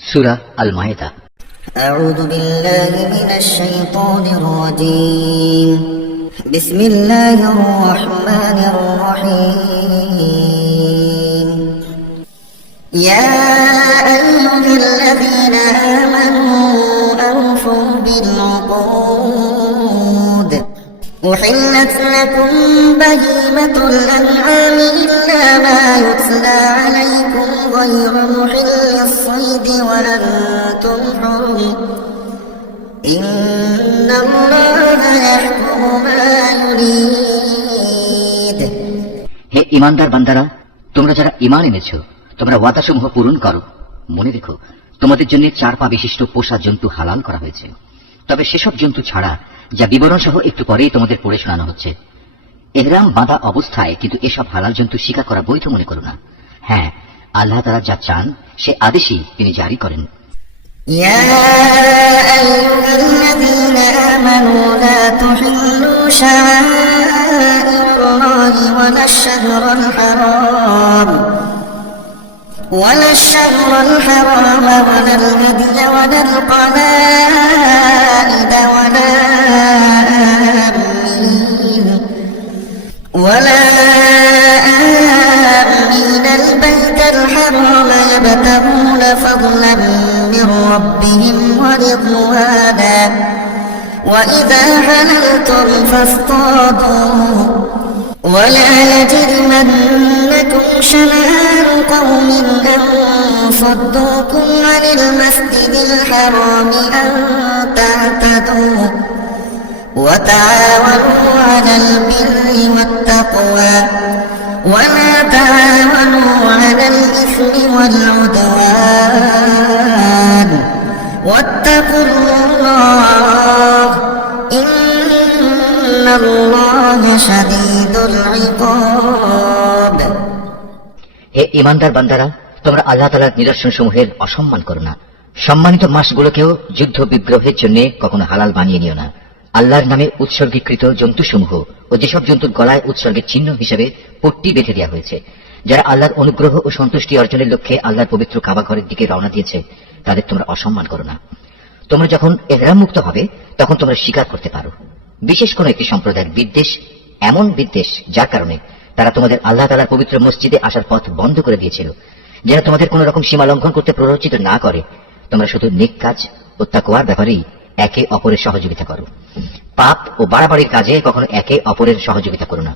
সূরা আল মায়েদা। أعوذ بالله من الشيطان الرجيم بسم الله الرحمن الرحيم يا أيها الذين آمنوا أوفوا بالعقود أحلت لكم بهيمة الأنعام إلا ما يتلى عليكم غير محل الصيد وأنتم حرم إن الله يحكم ما يريد। হে ঈমানদার বান্দারা, তোমরা যারা ঈমান এনেছ, তোমরা ওয়াদাসমূহ পূরণ করো। মনে রেখো, তোমাদের জন্য 4 পা বিশিষ্ট পোষা জন্তু হালাল করা হয়েছে, তবে সেসব জন্তু ছাড়া যা বিবরণ সহ একটু পরেই তোমাদের পড়ে শোনানো হচ্ছে। ইহরাম বাঁধা অবস্থায় কিন্তু এসব হালাল জন্তু শিকার করা বৈধ মনে করো না। হ্যাঁ, আল্লাহ তাআলা যা চান সে আদেশই তিনি জারি করেন। يا أيها الذين آمنوا لا تحلوا شعائر الله ولا الشهر الحرام ولا الهدي ولا القلائد ولا آمين البيت الحرام يبتغون فضلا من ربهم ورضوانا وإذا حللتم فاصطادوا ولا يجرمنكم شنآن قوم أن صدوكم عن المسجد الحرام أن تعتدوا وتعاونوا على البر والتقوى ولا تعاونوا على الإثم والعدوان واتقوا الله إن الله شديد العقاب। হে ঈমানদার বান্দারা, তোমরা আল্লাহ তাআলার নিদর্শন সমূহের অসম্মান করো না। সম্মানিত মাসগুলোকেও যুদ্ধ বিগ্রহের জন্য কখনো হালাল বানিয়ে নিও না। আল্লাহর নামে উৎসর্গীকৃত জন্তুসমূহ ও যেসব জন্তুর গলায় উৎসর্গের চিহ্ন হিসেবে পট্টি বেঁধে দেওয়া হয়েছে, যারা আল্লাহর অনুগ্রহ ও সন্তুষ্টি অর্জনের লক্ষ্যে আল্লাহর পবিত্র কাবা ঘরের দিকে রওনা দিয়েছে, তাদের তোমরা অসম্মান করো না। তোমরা যখন ইহরাম মুক্ত হবে তখন তোমরা স্বীকার করতে পারো। বিশেষ কোন একটি সম্প্রদায়ের বিদ্বেষ এমন বিদ্বেষ যার কারণে তারা তোমাদের আল্লাহ তাআলার পবিত্র মসজিদে আসার পথ বন্ধ করে দিয়েছিল, যেন তোমাদের কোন রকম সীমা লঙ্ঘন করতে প্ররোচিত না করে। তোমরা শুধু নেক কাজ ও তাকওয়ার ব্যাপারেই একে অপরের সহযোগিতা করো। পাপ ও বাড়াবাড়ির কাজে কখনো একে অপরের সহযোগিতা করো না।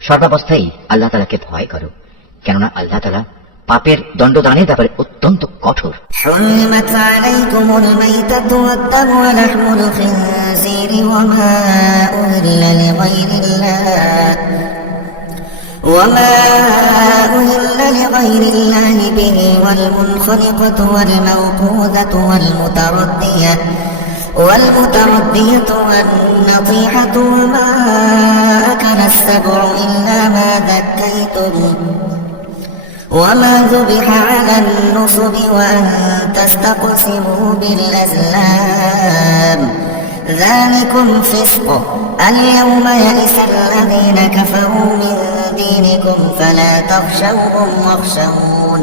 সর্বাবস্থায় আল্লাহ তাআলাকে ভয় করো, কেননা আল্লাহ তাআলা পাপের দণ্ডদানের ব্যাপারে অত্যন্ত কঠোর। حرمت عليكم الميتة والدم ولحم الخنزير وما أهل لغير الله به والمنخنقة والموقوذة والمتردية والنطيحة وما أكل السبع إلا ما ذكيتم وما ذبح على النصب وأن تستقسموا بالأزلام ذلكم فسق اليوم يئس الذين كفروا من دينكم فلا تخشوهم واخشون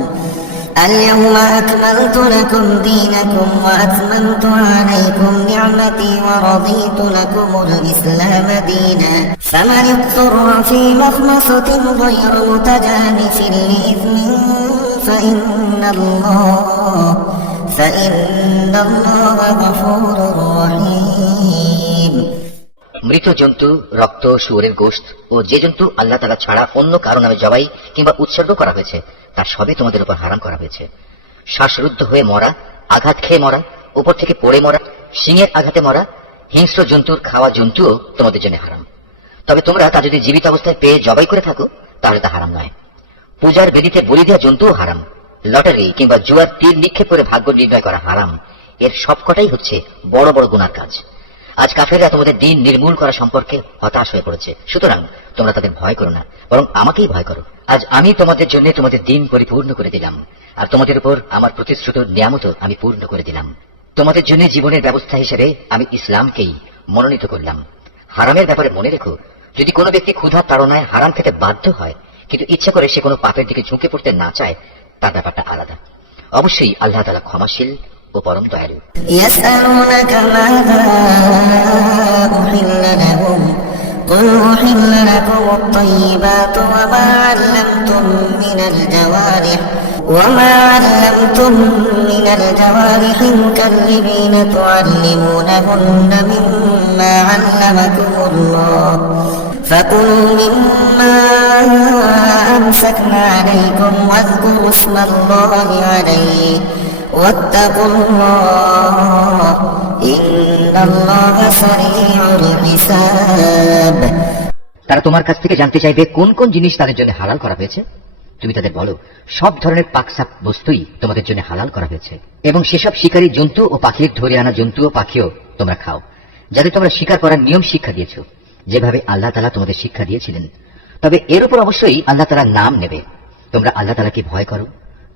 اليوم أكملت لكم دينكم وأتممت عليكم نعمتي ورضيت لكم الإسلام دينا فمن اضطر في مخمصة غير متجانف لإثم فإن الله غفور رحيم। মৃত জন্তু, রক্ত, শুয়োরের গোশত ও যে জন্তু আল্লাহ তাআলা ছাড়া অন্য কারো নামে জবাই কিংবা উৎসর্গ করা হয়েছে তার সবই তোমাদের উপর হারাম করা হয়েছে। শ্বাসরুদ্ধ হয়ে মরা, আঘাত খেয়ে মরা, উপর থেকে পড়ে মরা, শিঙের আঘাতে মরা হিংস্র জন্তুর খাওয়া জন্তুও তোমাদের জন্য হারাম। তবে তোমরা তা যদি জীবিত অবস্থায় পেয়ে জবাই করে থাকো তাহলে তা হারাম নয়। পূজার বেদিতে বলি দেওয়া জন্তুও হারাম। লটারি কিংবা জুয়ার তীর নিক্ষেপ করে ভাগ্য নির্ণয় করা হারাম। এর সবকটাই হচ্ছে বড় বড় গুনার কাজ। আজ কাফেররা তোমাদের দিন নির্মূল করা সম্পর্কে হতাশ হয়ে পড়েছে, সুতরাং তোমরা তাদের ভয় করো না, বরং আমাকেই ভয় করো। আজ আমি তোমাদের জন্য তোমাদের দিন পরিপূর্ণ করে দিলাম, আর তোমাদের উপর আমার প্রতিশ্রুত নিয়ামত আমি পূর্ণ করে দিলাম। তোমাদের জন্য জীবনের ব্যবস্থা হিসেবে আমি ইসলামকেই মনোনীত করলাম। হারামের ব্যাপারে মনে রেখো, যদি কোনো ব্যক্তি ক্ষুধার তাড়নায় হারাম খেতে বাধ্য হয় কিন্তু ইচ্ছা করে সে কোনো পাপের দিকে ঝুঁকে পড়তে না চায়, তার ব্যাপারটা আলাদা। অবশ্যই আল্লাহ তাআলা ক্ষমাশীল ও পরম দয়ালু। يسألونك ماذا أحل لهم قل أحل لكم الطيبات وما علمتم من الجوارح مكلبين تعلمونهن مما علمكم الله فكلوا مما أمسكنا عليكم واذكروا اسم الله عليه واتقوا الله إن الله سريع الحساب। তারা তোমার কাছ থেকে জানতে চাইবে কোন কোন জিনিস তাদের জন্য হালাল করা হয়েছে। তুমি তাদের বলো, সব ধরনের পাকসাপ বস্তুই তোমাদের জন্য হালাল করা হয়েছে, এবং সেসব শিকারী জন্তু ও পাখির ধরে আনা জন্তু ও পাখিও তোমরা খাও, যাদের তোমরা শিকার করার নিয়ম শিক্ষা দিয়েছ, যেভাবে আল্লাহ তাআলা তোমাদের শিক্ষা দিয়েছিলেন। তবে এর উপর অবশ্যই আল্লাহ তাআলার নাম নেবে। তোমরা আল্লাহ তাআলাকে ভয় করো,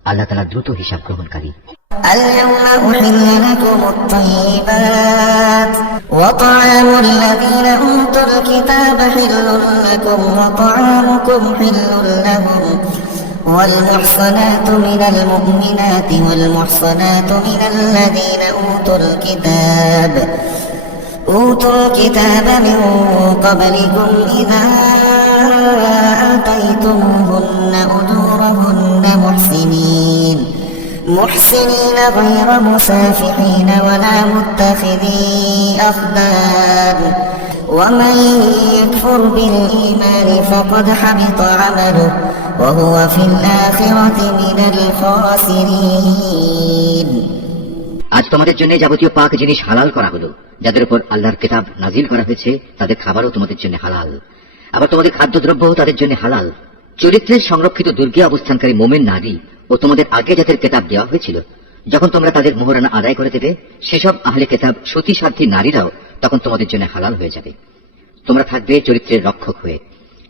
আল্লাহ তাআলা দ্রুত হিসাব গ্রহণকারী। اليوم أحل لكم الطيبات وطعام الذين أوتوا الكتاب حل لكم وطعامكم حل لهم والمحصنات من المؤمنات والمحصنات من الذين أوتوا الكتاب من قبلكم إذا آتيتموهن أجورهن محسنين غير مسافحين ولا متخذي أخدان ومن يكفر بالإيمان فقد حبط عمله وهو في الآخرة من الخاسرين। আজ তোমাদের জন্য যাবতীয় পাক জিনিস হালাল করা হলো। যাদের উপর আল্লাহর কিতাব নাজিল করা হয়েছে তাদের খাবারও তোমাদের জন্য হালাল, আবার তোমাদের খাদ্যদ্রব্যও তাদের জন্য হালাল। চরিত্রের সংরক্ষিত দুর্গে অবস্থানকারী মোমেন নারী ও তোমাদের আগে যাদের কিতাব দেওয়া হয়েছিল, যখন তোমরা তাদের মোহরানা আদায় করে দেবে, সেসব আহলে কিতাব সতী সাধ্বী নারীরাও তখন তোমাদের জন্য হালাল হয়ে যাবে। তোমরা থাকবে চরিত্রের রক্ষক হয়ে,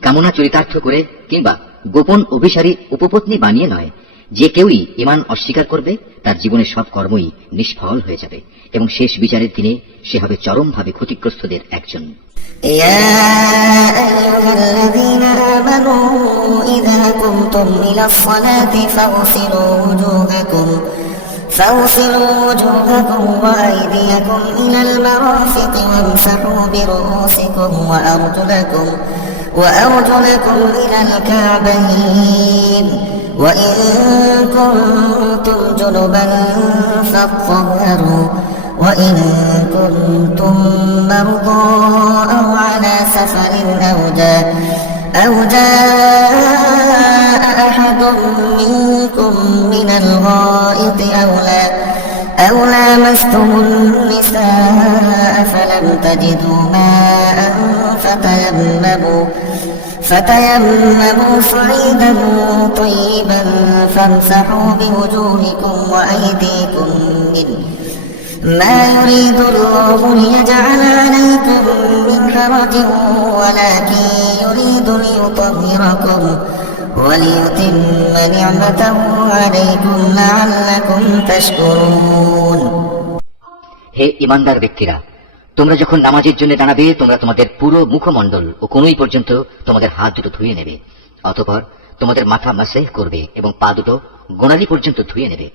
কামনা চরিতার্থ করে কিংবা গোপন অভিসারী উপপত্নী বানিয়ে নয়। যে কেউই ঈমান অস্বীকার করবে তার জীবনের সব কর্মই নিষ্ফল হয়ে যাবে, এবং শেষ বিচারের দিনে সে হবে চরমভাবে ক্ষতিগ্রস্তদের একজন। يا أيها الذين آمنوا إذا قمتم إلى الصلاة فاغسلوا وجوهكم وأيديكم إلى المرافق وامسحوا برؤوسكم وأرجلكم إلى الكعبين وإن كنتم جنبا فاطهروا وإن كنتم مرضى أو على سفر أو جاء أحد منكم من الغائط أو لامستم النساء فلم تجدوا ماء فتيمموا صعيدا طيبا فامسحوا بوجوهكم وأيديكم منه ما يريد الله ليجعل عليكم من حرج ولكن يريد ليطهركم وليتم نعمته عليكم لعلكم تشكرون। হে ঈমানদার ব্যক্তিরা, তোমরা যখন নামাজের জন্য দাঁড়াবে, তোমরা তোমাদের পুরো মুখমণ্ডল ও কোনই পর্যন্ত তোমাদের হাত দুটো ধুয়ে নেবে। অতঃপর তোমাদের মাথা মাসেহ করবে এবং পা দুটো গোড়ালি পর্যন্ত ধুয়ে নেবে।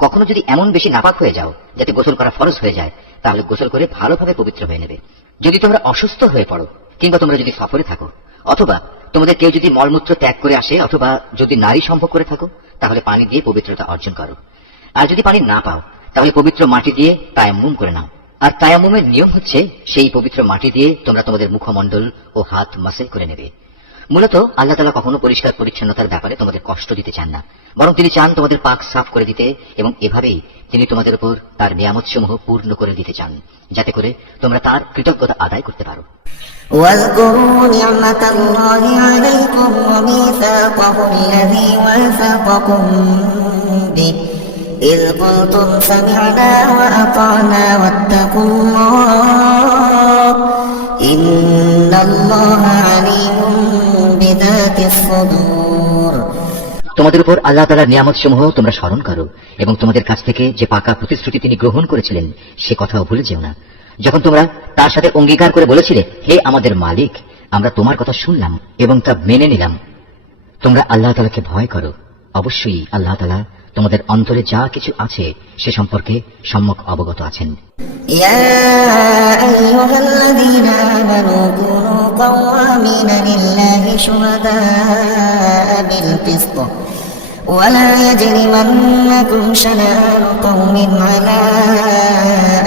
কখনো যদি এমন বেশি নাপাক হয়ে যাও যাতে গোসল করা ফরজ হয়ে যায়, তাহলে গোসল করে ভালোভাবে পবিত্র হয়ে নেবে। যদি তোমরা অসুস্থ হয়ে পড়ো, কিংবা তোমরা যদি সফরে থাকো, অথবা তোমাদের কেউ যদি মলমূত্র ত্যাগ করে আসে, অথবা যদি নারী সম্ভোগ করে থাকো, তাহলে পানি দিয়ে পবিত্রতা অর্জন করো। আর যদি পানি না পাও, তাহলে পবিত্র মাটি দিয়ে তায়াম্মুম করে নাও। আর তায়াম্মুমের নিয়ম হচ্ছে সেই পবিত্র মাটি দিয়ে তোমরা তোমাদের মুখমণ্ডল ও হাত মাসেহ করে নেবে। মূলত আল্লাহ তাআলা কখনো পরিষ্কার পরিচ্ছন্নতার ব্যাপারে তোমাদের কষ্ট দিতে চান না, বরং তিনি চান তোমাদের পাক সাফ করে দিতে, এবং এভাবেই তিনি তোমাদের উপর তার নিয়ামতসমূহ পূর্ণ করে দিতে চান, যাতে করে তোমরা তার কৃতজ্ঞতা আদায় করতে পারো। واذكروا نعمة الله عليكم وميثاقه الذي واثقكم به إذ قلتم سمعنا وأطعنا واتقوا الله إن الله عليم بذات الصدور। তোমাদের উপর আল্লাহ তাআলার নিয়ামত সমূহ তোমরা স্মরণ করো, এবং তোমাদের কাছ থেকে যে পাকা প্রতিশ্রুতি তিনি গ্রহণ করেছিলেন সে কথাও ভুলে যেও না। যখন তোমরা তার সাথে অঙ্গীকার করে বলেছিলে, হে আমাদের মালিক, আমরা তোমার কথা শুনলাম এবং তা মেনে নিলাম। তোমরা আল্লাহ তাআলাকে ভয় করো, অবশ্যই আল্লাহ তাআলা তোমাদের অন্তরে যা কিছু আছে সে সম্পর্কে সম্যক অবগত আছেন। يا أيها الذين آمنوا كونوا قوامين لله شهداء بالقسط ولا يجرمنكم شنآن قوم على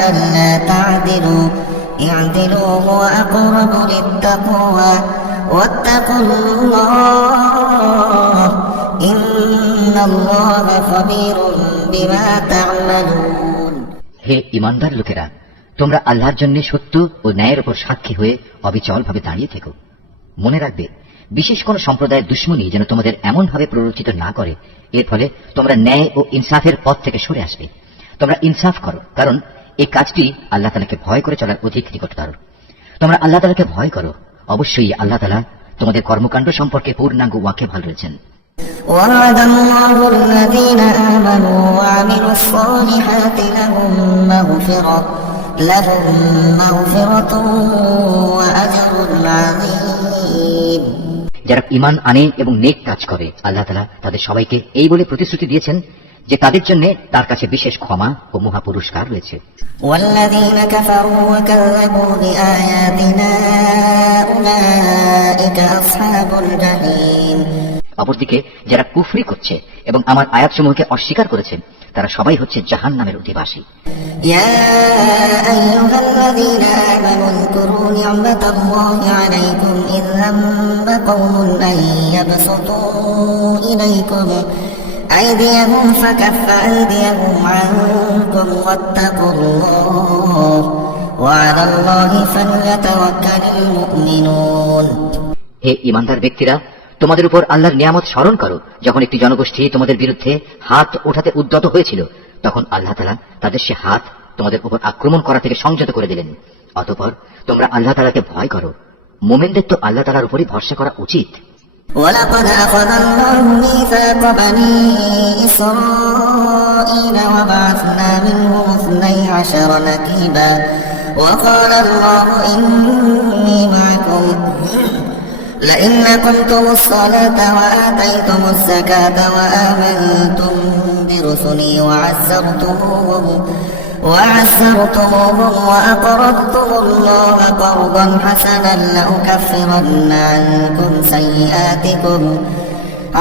ألا تعدلوا اعدلوا هو أقرب للتقوى واتقوا الله إن الله خبير بما تعملون। হে ঈমানদার লোকেরা, তোমরা আল্লাহর জন্য সত্য ও ন্যায়ের উপর সাক্ষী হয়ে অবিচলভাবে দাঁড়িয়ে থেকো। মনে রাখবে, বিশেষ কোন সম্প্রদায়ের দুশ্মনী যেন তোমাদের এমন ভাবে প্ররোচিত না করে এর ফলে তোমরা ন্যায় ও ইনসাফের পথ থেকে সরে আসবে। তোমরা ইনসাফ করো, কারণ এই কাজটি আল্লাহ তাআলাকে ভয় করে চলার অধিক নিকটতর। তোমরা আল্লাহ তাআলাকে ভয় করো, অবশ্যই আল্লাহ তাআলা তোমাদের কর্মকাণ্ড সম্পর্কে পূর্ণাঙ্গ ওয়াকিবহাল রয়েছেন। وعد الله الذين آمنوا وعملوا الصالحات لهم مغفرة وأجر عظيم। যারা ঈমান আনে এবং নেক কাজ করে আল্লাহ তাআলা তাদের সবাইকে এই বলে প্রতিশ্রুতি দিয়েছেন যে তাদের জন্য তার কাছে বিশেষ ক্ষমা ও মহা পুরস্কার রয়েছে। والذين كفروا وكذبوا بآياتنا أولئك أصحاب الجحيم। অপরদিকে যারা কুফরি করছে এবং আমার আয়াতসমূহকে অস্বীকার করেছে তারা সবাই হচ্ছে জাহান্নামের অধিবাসী। يا أيها الذين آمنوا اذكروا نعمة الله عليكم إذ هم قوم أن يبسطوا إليكم أيديهم فكف أيديهم عنكم واتقوا الله وعلى الله فليتوكل المؤمنون। হে ঈমানদার ব্যক্তিরা, তোমাদের উপর আল্লাহর নিয়ামত স্মরণ করো যখন একটি জনগোষ্ঠী তোমাদের বিরুদ্ধে হাত ওঠাতে উদ্যত হয়েছিল, তখন আল্লাহ তাআলা তাদের সে হাত তোমাদের উপর আক্রমণ করা থেকে সংযত করে দিলেন। অতঃপর তোমরা আল্লাহ তাআলাকে ভয় করো। মুমিনদের তো আল্লাহ তাআলার উপরই ভরসা করা উচিত। ولقد أخذ الله ميثاق بني إسرائيل وبعثنا منهم 12 نقيبا وقال الله إني معكم لئن أقمتم الصلاة وآتيتم الزكاة وآمنتم برسلي وعزرتموهم وأقرضتم الله قرضا حسنا لأكفرن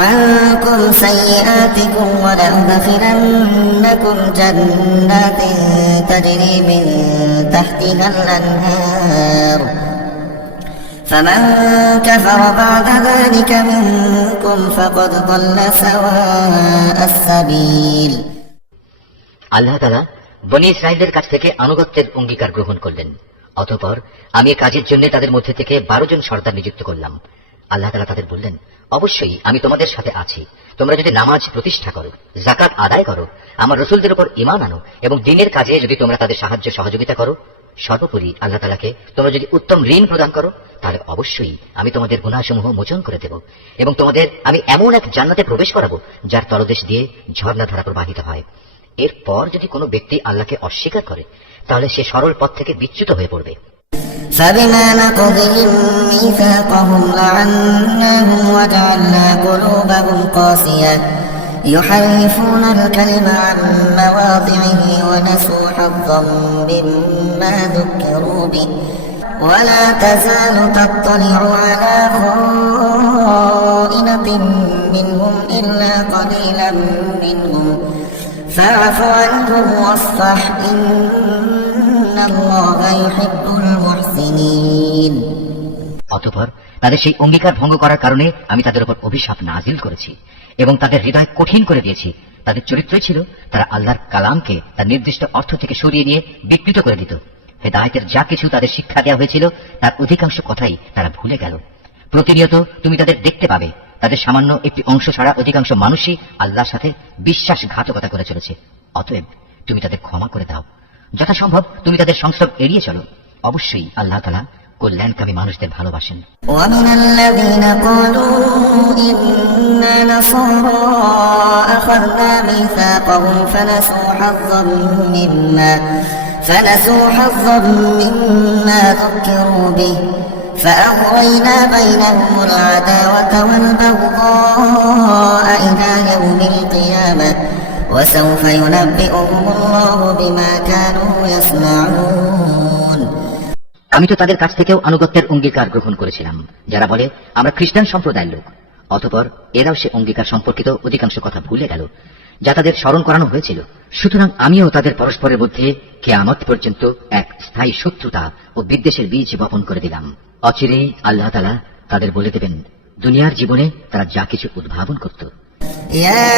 عنكم سيئاتكم ولأدخلنكم جنات تجري من تحتها الأنهار فمن كفر بعد ذلك منكم فقد ضل سواء السبيل। আল্লাহ তাআলা বনী ইসরাঈলের কাছ থেকে আনুগত্যের অঙ্গীকার গ্রহণ করলেন। অতঃপর আমি এই কাজের জন্য তাদের মধ্যে থেকে 12 জন সর্দার নিযুক্ত করলাম। আল্লাহ তাআলা তাদের বললেন, অবশ্যই আমি তোমাদের সাথে আছি। তোমরা যদি নামাজ প্রতিষ্ঠা করো, যাকাত আদায় করো, আমার রাসূলদের উপর ঈমান আনো এবং দ্বীনের কাজে যদি তোমরা তাদের সাহায্য সহযোগিতা করো, সর্বোপরি আল্লাহ তাআলাকে তোমরা যদি উত্তম ঋণ প্রদান করো, তাহলে অবশ্যই আমি তোমাদের গুনাহসমূহ মোচন করে দেব এবং তোমাদের আমি এমন এক জান্নাতে প্রবেশ করাবো যার তলদেশ দিয়ে ঝর্ণাধারা প্রবাহিত হয়। এরপর যদি কোনো ব্যক্তি আল্লাহকে অস্বীকার করে তাহলে সে সরল পথ থেকে বিচ্যুত হয়ে পড়বে। فبما نقضهم ميثاقهم لعناهم وجعلنا قلوبهم قاسية يحرفون الكلم عن مواضعه ونسوا حظا مما ذكروا به ولا تزال تطلع على خائنة منهم إلا قليلا منهم فاعف عنهم واصفح إن الله يحب المحسنين। অতঃপর তাদের সেই অঙ্গীকার ভঙ্গ করার কারণে আমি তাদের উপর অভিশাপ নাজিল করেছি এবং তাদের হৃদয় কঠিন করে দিয়েছি। তাদের চরিত্রই ছিল তারা আল্লাহর কালামকে তার নির্দিষ্ট অর্থ থেকে সরিয়ে নিয়ে বিকৃত করে দিত। হেদায়েতের যা কিছু তাদের শিক্ষা দেওয়া হয়েছিল তার অধিকাংশ কথাই তারা ভুলে গেল। প্রতিনিয়ত তুমি তাদের দেখতে পাবে তাদের সামান্য একটি অংশ ছাড়া অধিকাংশ মানুষই আল্লাহর সাথে বিশ্বাসঘাতকতা করে চলেছে। অতএব তুমি তাদের ক্ষমা করে দাও, যথাসম্ভব তুমি তাদের সংস্রব এড়িয়ে চলো। অবশ্যই আল্লাহ তাআলা কল্যাণকামী মানুষদের ভালোবাসেন। ومن الذين قالوا إنا نصارى أخذنا ميثاقهم فنسوا حظا مما ذكروا به فأغرينا بينهم العداوة والبغضاء إلى يوم القيامة وسوف ينبئهم الله بما كانوا يصنعون আমি তো তাদের কাছ থেকেও আনুগত্যের অঙ্গীকার গ্রহণ করেছিলাম, যারা বলে আমরা খ্রিস্টান সম্প্রদায়ের লোক। অতঃপর এরাও সে অঙ্গীকার সম্পর্কিত অধিকাংশ কথা ভুলে গেল, যা তাদের স্মরণ করানো হয়েছিল। সুতরাং আমিও তাদের পরস্পরের মধ্যে কিয়ামত পর্যন্ত এক স্থায়ী শত্রুতা ও বিদ্বেষের বীজ বপন করে দিলাম। অচিরেই আল্লাহ তাআলা তাদের বলে দেবেন দুনিয়ার জীবনে তারা যা কিছু উদ্ভাবন করত। يا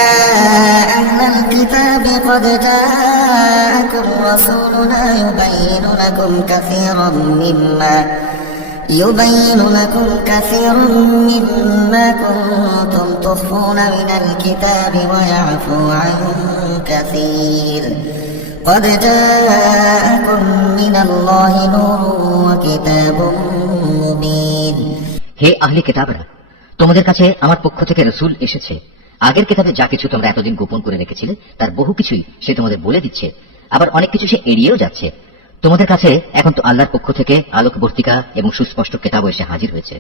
أهل الكتاب قد جاءكم رسولنا يبين لكم كثيرا مما كنتم تخفون من الكتاب ويعفو عن كثير قد جاءكم من الله نور وكتاب مبين হে আহলে কিতাবরা, তোমাদের কাছে আমার পক্ষ থেকে রাসূল এসেছে। আগের কিতাবে যা কিছু তোমরা এতদিন গোপন করে রেখেছিলে তার বহু কিছুই সে তোমাদের বলে দিচ্ছে, আবার অনেক কিছু সে এড়িয়েও যাচ্ছে। তোমাদের কাছে এখন তো আল্লাহর পক্ষ থেকে আলোকবর্তিকা এবং সুস্পষ্ট কিতাবও এসে হাজির হয়েছে।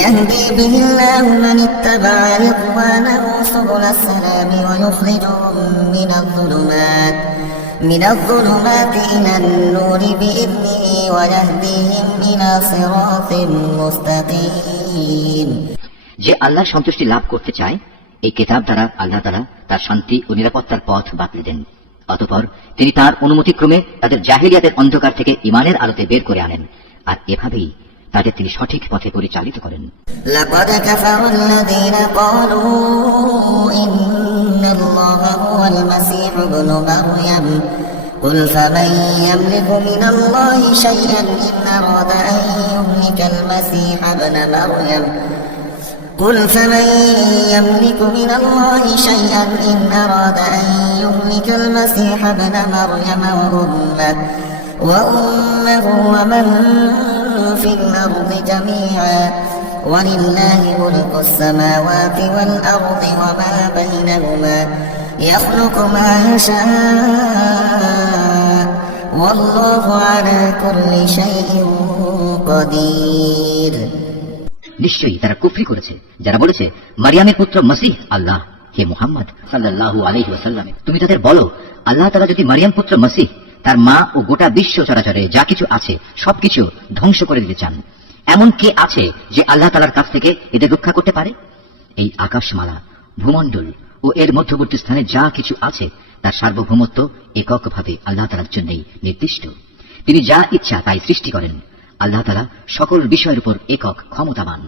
يهدي به الله من اتبع رضوانه سبل السلام ويخرجهم من الظلمات إلى النور بإذنه ويهديهم إلى صراط مستقيم যে আল্লাহর সন্তুষ্টি লাভ করতে চায়, এই কিতাব দ্বারা আল্লাহ তাআলা তার শান্তি ও নিরাপত্তার পথ বাতলে দেন। অতঃপর তিনি তার অনুমতিক্রমে তাদের জাহেলিয়াতের অন্ধকার থেকে ঈমানের আলোতে বের করে আনেন, আর এভাবেই তাদের তিনি সঠিক পথে পরিচালিত করেন। لقد كفر الذين قالوا إن الله هو المسيح ابن مريم قل فمن يملك من الله شيئا إن أراد أن يهلك المسيح ابن مريم قل فمن يملك من الله شيئا إن أراد أن يهلك المسيح ابن مريم وأمه ومن في الأرض جميعا ولله ملك السماوات والأرض وما بينهما يخلق ما يشاء والله على كل شيء قدير নিশ্চয়ই তারা কুফরি করেছে যারা বলেছে মারিয়ামের পুত্র মসিহ আল্লাহ। হে মুহাম্মদ সাল্লাল্লাহু আলাইহি ওয়াসাল্লাম, তুমি তাদের বলো আল্লাহ তাআলা যদি মারিয়াম পুত্র মসিহ, তার মা ও গোটা বিশ্ব চরাচরে যা কিছু আছে সবকিছু ধ্বংস করে দিতে চান, এমন কে আছে যে আল্লাহ তাআলার কাছ থেকে এদের রক্ষা করতে পারে? এই আকাশমালা, ভূমণ্ডল ও এর মধ্যবর্তী স্থানে যা কিছু আছে তার সার্বভৌমত্ব এককভাবে আল্লাহ তাআলার জন্যই নির্দিষ্ট। তিনি যা ইচ্ছা তাই সৃষ্টি করেন। আল্লাহ তাআলা সকল বিষয়ের উপর একক ক্ষমতাবান।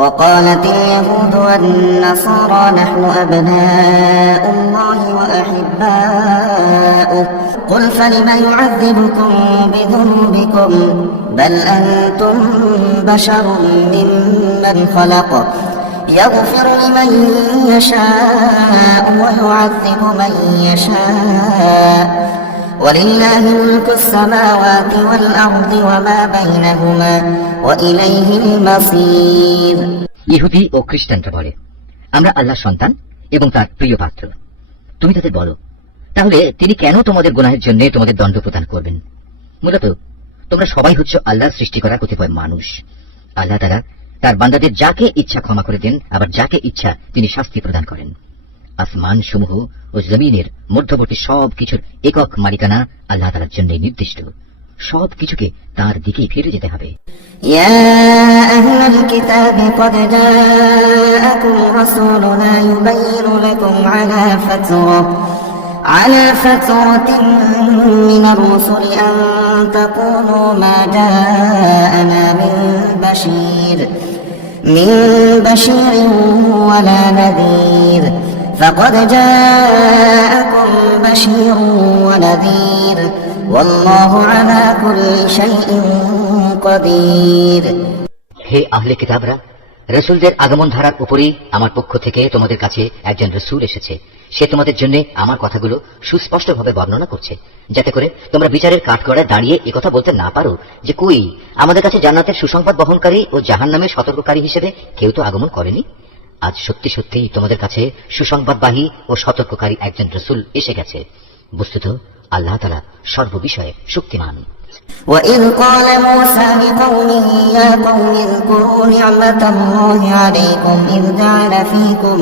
وقالت اليهود والنصارى نحن أبناء الله وأحباؤه قل فلم يعذبكم بذنوبكم بل أنتم بشر ممن خلق يغفر لمن يشاء ويعذب من يشاء ولله ملك السماوات والأرض وما بينهما وإليه المصير ইহুদি ও খ্রিস্টানরা বলে আমরা আল্লাহর সন্তান এবং তার প্রিয় পাত্র। তুমি তাদের বলো তাহলে তিনি কেন তোমাদের গুনাহের জন্য তোমাদের দণ্ড প্রদান করবেন? মূলত তোমরা সবাই হচ্ছ আল্লাহর সৃষ্টি করা কতিপয় মানুষ। আল্লাহ তাআলা তার বান্দাদের যাকে ইচ্ছা ক্ষমা করে দেন, আবার যাকে ইচ্ছা তিনি শাস্তি প্রদান করেন। আসমান সমূহ ও জমিনের মধ্যবর্তী সব কিছুর একক মালিকানা আল্লাহ তাআলার জন্য নির্দিষ্ট। সব কিছুকে তার দিকেই ফিরে যেতে হবে। يا أهل الكتاب قد جاءكم رسولنا يبين لكم على فترة من الرسل أن تقولوا ما جاءنا من بشير ولا نذير فقد جاءكم بشير ونذير والله على كل شيء قدير হে আহলে কিতাবরা, রাসূলদের আগমন ধারার উপরেই আমার পক্ষ থেকে তোমাদের কাছে একজন রাসূল এসেছে। সে তোমাদের জন্য আমার কথাগুলো সুস্পষ্টভাবে বর্ণনা করছে, যাতে করে তোমরা বিচারের কাঠগড়ায় দাঁড়িয়ে একথা বলতে না পারো যে কই আমাদের কাছে জান্নাতের সুসংবাদ বহনকারী ও জাহান্নামের সতর্ককারী হিসেবে কেউ তো আগমন করেনি। আজ সত্যি সত্যিই তোমাদের কাছে সুসংবাদবাহী ও সতর্ককারী একজন রাসূল এসে গেছে। বস্তুত আল্লাহ তাআলা সর্ববিষয়ে শক্তিমান। وإذ قال موسى لقومه يا قوم اذكروا نعمة الله عليكم إذ جعل فيكم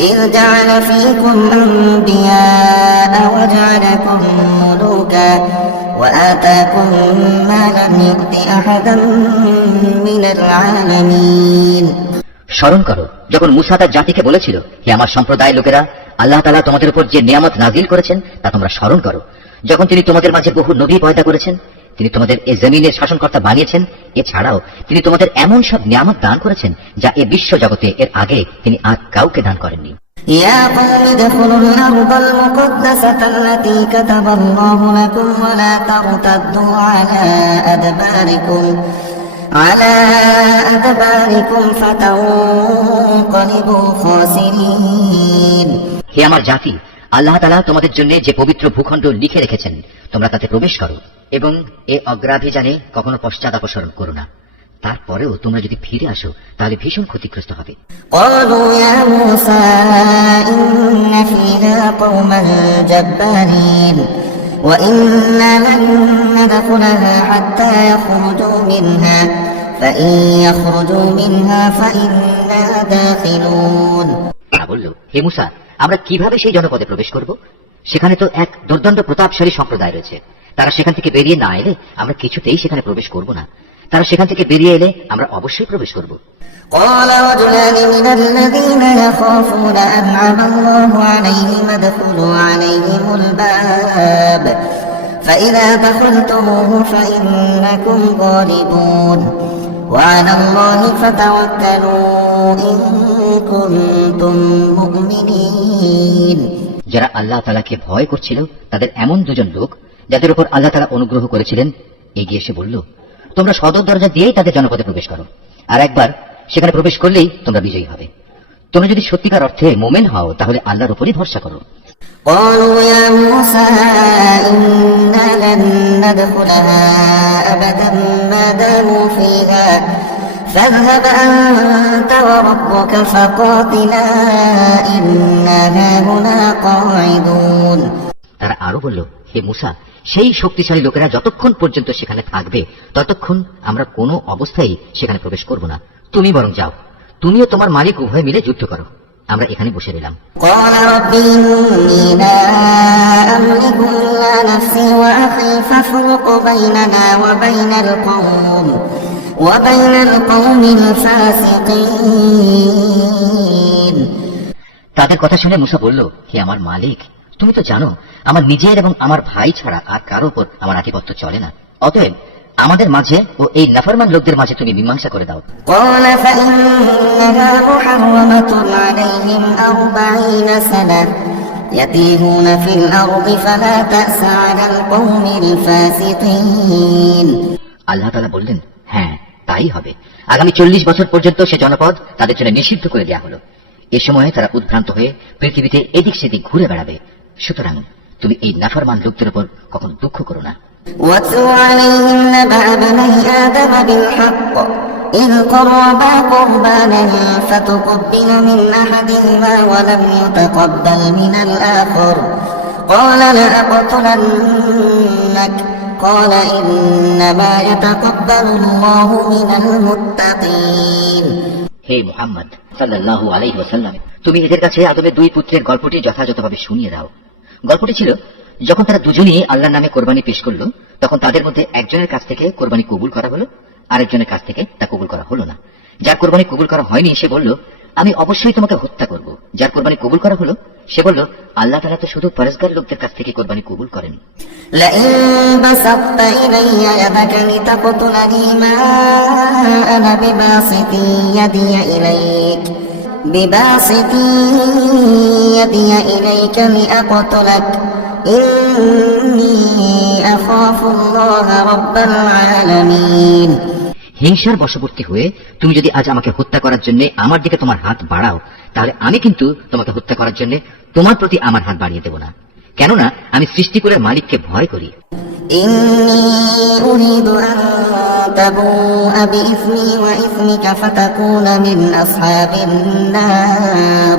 إذ جعل فيكم أنبياء وجعلكم ملوكا وآتاكم ما لم يؤت أحدا من العالمين স্মরণ করো যখন মুসা তার জাতিকে বলেছিল, হে আমার সম্প্রদায়ের লোকেরা, আল্লাহ তাআলা তোমাদের উপর যে নিয়ামত নাজিল করেছেন তা তোমরা স্মরণ করো। যখন তিনি তোমাদের মাঝে বহু নবী পয়দা করেছেন, তিনি তোমাদের এই জমিনের শাসনকর্তা বানিয়েছেন, এছাড়াও তিনি তোমাদের এমন সব নিয়ামত দান করেছেন যা এই বিশ্ব জগতে এর আগে তিনি আর কাউকে দান করেননি। يا قوم ادخلوا الأرض المقدسة التي كتب الله لكم ولا ترتدوا على أدباركم فتنقلبوا خاسرين হে আমার জাতি, আল্লাহ তাআলা তোমাদের জন্য যে পবিত্র ভূখণ্ড লিখে রেখেছেন তোমরা তাতে প্রবেশ করো এবং এ অগ্রাভিযানে কখনো পশ্চাদাপসরণ করো না। তারপরেও তোমরা যদি ফিরে আসো তাহলে ভীষণ ক্ষতিগ্রস্ত হবে। قالوا يا موسى إن فيها قوما جبارين وإنا لن ندخلها حتى يخرجوا منها فإن يخرجوا منها فإنا داخلون তারা বলল, হে মুসা, আমরা কিভাবে সেই জনপদে প্রবেশ করব? সেখানে তো এক দুর্দণ্ড প্রতাপশালী সম্প্রদায় রয়েছে। তারা সেখান থেকে বেরিয়ে না এলে আমরা কিছুতেই সেখানে প্রবেশ করব না। তারা সেখান থেকে বেরিয়ে এলে আমরা অবশ্যই প্রবেশ করব। قال رجلان من الذين يخافون أنعم الله عليهم ادخلوا عليهم الباب فإذا دخلتموه فإنكم غالبون وعلى الله فتوكلوا إن كنتم مؤمنين যারা আল্লাহ তাআলাকে ভয় করছিল তাদের এমন দুজন লোক যাদের উপর আল্লাহ তাআলা অনুগ্রহ করেছিলেন এগিয়ে এসে বলল, তোমরা সদর দরজা দিয়েই তাদের জনপদে প্রবেশ করো, আর একবার সেখানে প্রবেশ করলেই তোমরা বিজয়ী হবে। তোমরা যদি সত্যিকার অর্থে মুমিন হও তাহলে আল্লাহর উপরই ভরসা করো। قالوا يا موسى إنا لن ندخلها أبدا ما داموا فيها فاذهب أنت وربك فقاتلا إنا هاهنا قاعدون তারা আরো বলল, হে মুসা, সেই শক্তিশালী লোকেরা যতক্ষণ পর্যন্ত সেখানে থাকবে ততক্ষণ আমরা কোনো অবস্থায় সেখানে প্রবেশ করব না। তুমি বরং যাও, তুমিও তোমার মালিক উভয় মিলে যুদ্ধ করো, আমরা এখানে বসে রইলাম। قال رب إني لا أملك إلا نفسي وأخي فافرق بيننا وبين القوم الفاسقين তাদের কথা শুনে মুসা বলল, হে আমার মালিক, তুমি তো জানো আমার নিজের এবং আমার ভাই ছাড়া আর কারো উপর আমার আধিপত্য চলে না। অতএব আমাদের মাঝে ও এই নাফরমান লোকদের মাঝে তুমি মীমাংসা করে দাও। قال فإنها محرمة عليهم 40 سنة يتيهون في الأرض فلا تأس على القوم الفاسقين আল্লাহ তাআলা বললেন, হ্যাঁ তাই হবে। আগামী 40 বছর পর্যন্ত সে জনপদ তাদের জন্য নিষিদ্ধ করে দেওয়া হলো। এ সময়ে তারা উদ্ভ্রান্ত হয়ে পৃথিবীতে এদিক সেদিক ঘুরে বেড়াবে। সুতরাং তুমি এই নাফরমান লোকদের উপর কখনো দুঃখ করো না। واتل عليهم نبأ بني آدم بالحق إذ قربا قربانا فتقبل من أحدهما ولم يتقبل من الآخر قال لأقتلنك قال إنما يتقبل الله من المتقين হে মুহাম্মদ সাল্লাল্লাহু আলাইহি ওয়াসাল্লাম, তুমি এদের কাছে আদমের দুই পুত্রের গল্পটি যথাযথভাবে শুনিয়ে দাও। গল্পটি ছিল, যখন তারা দুজনেই আল্লাহর নামে কোরবানি পেশ করলো তখন তাদের মধ্যে একজনের কাছ থেকে কোরবানি কবুল করা হলো, আরেকজনের কাছ থেকে তা কবুল করা হলো না। যার কোরবানি কবুল করা হয়নি সে বলল, আমি অবশ্যই তোমাকে হত্যা করব। যার কোরবানি কবুল করা হলো সে বলল, আল্লাহ তাআলা তো শুধু পরেশগার লোকদের কাছ থেকে কোরবানি কবুল করেন। لئن بسطت إلي يدك لتقتلني ما أنا بباسط يدي إليك لأقتلك إني أخاف الله رب العالمين হিংসার বশবর্তী হয়ে তুমি যদি আজ আমাকে হত্যা করার জন্য আমার দিকে তোমার হাত বাড়াও তাহলে আমি কিন্তু তোমাকে হত্যা করার জন্য তোমার প্রতি আমার হাত বাড়িয়ে দেব না, কেননা আমি সৃষ্টিকুলের মালিককে ভয় করি। إني أريد أن تبوء بإثمي وإثمك فتكون من أصحاب النار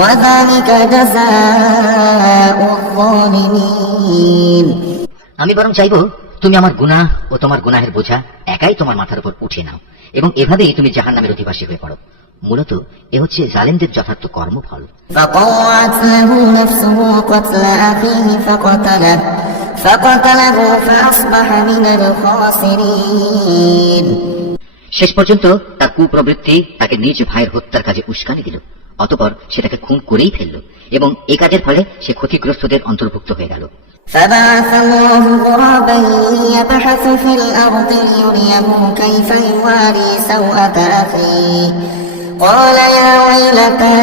وذلك جزاء الظالمين আমি বরং চাইব তুমি আমার গুনাহ ও তোমার গুনাহের বোঝা একাই তোমার মাথার উপর উঠিয়ে নাও এবং এভাবেই তুমি জাহান্নামের অধিবাসী হয়ে পড়ো। মূলত এ হচ্ছে জালেমদের যথার্থ কর্মফল। فطوعت له نفسه قتل أخيه فقتله فأصبح من الخاسرين। শেষ পর্যন্ত তার কুপ্রবৃত্তি তাকে নিজ ভাইয়ের হত্যার কাজে উস্কানি দিল। অতঃপর সে তাকে খুন করেই ফেলল এবং এই কাজের ফলে সে ক্ষতিগ্রস্তদের অন্তর্ভুক্ত হয়ে গেল। فبعث الله غرابا يبحث في الأرض ليريه كيف يواري سوءة أخيه قال يا ويلتى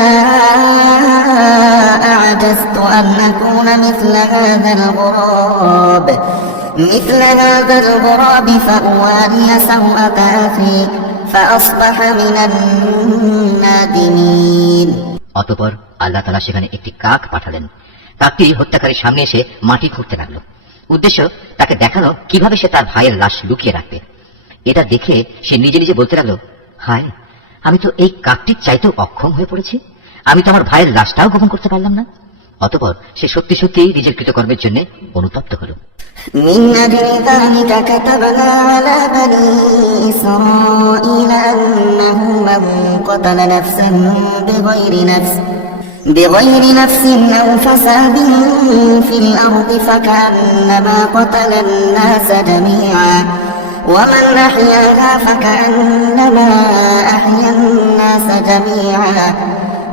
أعجزت أن أكون مثل هذا الغراب فأواري سوءة أخي فأصبح من النادمين। অতঃপর আল্লাহ তাআলা সেখানে একটি কাক পাঠালেন। কাকটি হত্যাকারীর সামনে এসে মাটি খুঁড়তে লাগলো। উদ্দেশ্য তাকে দেখানো কিভাবে সে তার ভাইয়ের লাশ লুকিয়ে রাখবে। এটা দেখে সে নিজে নিজে বলতে লাগলো, হায়, আমি তো এই কাকটির চাইতেও অক্ষম হয়ে পড়েছি। আমি তো আমার ভাইয়ের লাশটাও গোপন করতে পারলাম না। অতঃপর সে সত্যি সত্যি নিজের কৃতকর্মের জন্য অনুতপ্ত হল। من أجل ذلك كتبنا على بني إسرائيل أنه من قتل نفسا بغير نفس أو فساد في الأرض فكأنما قتل الناس جميعا ومن أحياها فكأنما أحيا الناس جميعا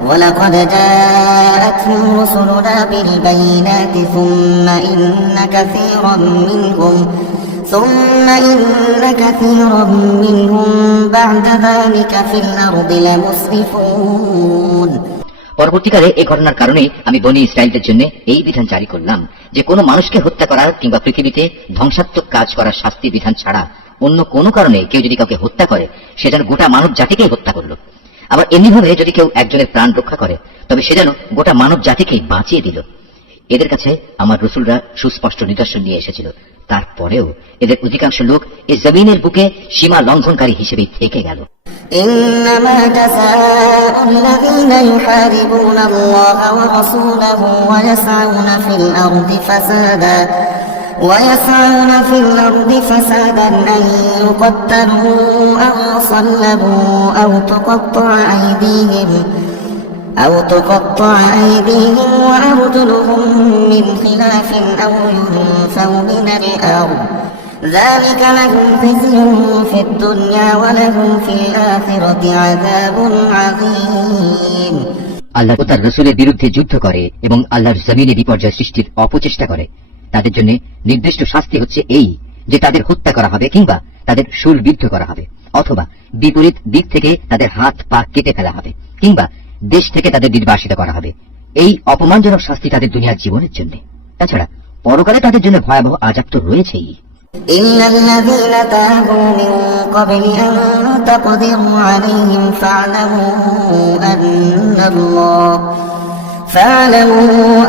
ولقد جاءتهم رسلنا بالبينات ثم إن كثيرا منهم بعد ذلك في الأرض لمسرفون। পরবর্তীকালে এই ঘটনার কারণে আমি বনী ইসরায়েলদের জন্য এই বিধান জারি করলাম যে কোনো মানুষকে হত্যা করার কিংবা পৃথিবীতে ধ্বংসাত্মক কাজ করার শাস্তি বিধান ছাড়া অন্য কোনো কারণে কেউ যদি কাউকে হত্যা করে সে যেন গোটা মানব জাতিকেই হত্যা করলো। আবার এমনিভাবে যদি কেউ একজনের প্রাণ রক্ষা করে তবে সে যেন গোটা মানব জাতিকেই বাঁচিয়ে দিল। এদের কাছে আমার রসুলরা সুস্পষ্ট নিদর্শন নিয়ে এসেছিল, তারপরেও এদের অধিকাংশ লোক এই জমিনের বুকে সীমা লঙ্ঘনকারী হিসেবেই থেকে গেল। إنما جزاء الذين يحاربون الله ورسوله ويسعون في الأرض فسادا أن يقتلوا أو يصلبوا أو تقطع أيديهم وأرجلهم من خلاف أو ينفوا من الأرض ذلك لهم خزي في الدنيا ولهم في الآخرة عذاب عظيم। আল্লাহ ও তার রসুলের বিরুদ্ধে যুদ্ধ করে এবং আল্লাহর জমিনে বিপর্যয় সৃষ্টির অপচেষ্টা করে তাদের জন্য নির্দিষ্ট শাস্তি হচ্ছে এই যে তাদের হত্যা করা হবে কিংবা তাদের শূলবিদ্ধ করা হবে অথবা বিপরীত দিক থেকে তাদের হাত পা কেটে ফেলা হবে কিংবা দেশ থেকে তাদের নির্বাসিত করা হবে। এই অপমানজনক শাস্তি তাদের দুনিয়ার জীবনের জন্য। তাছাড়া পরকালে তাদের জন্য ভয়াবহ আযাব তো রয়েছেই। إلا الذين تابوا من قبل أن تقدروا عليهم فاعلموا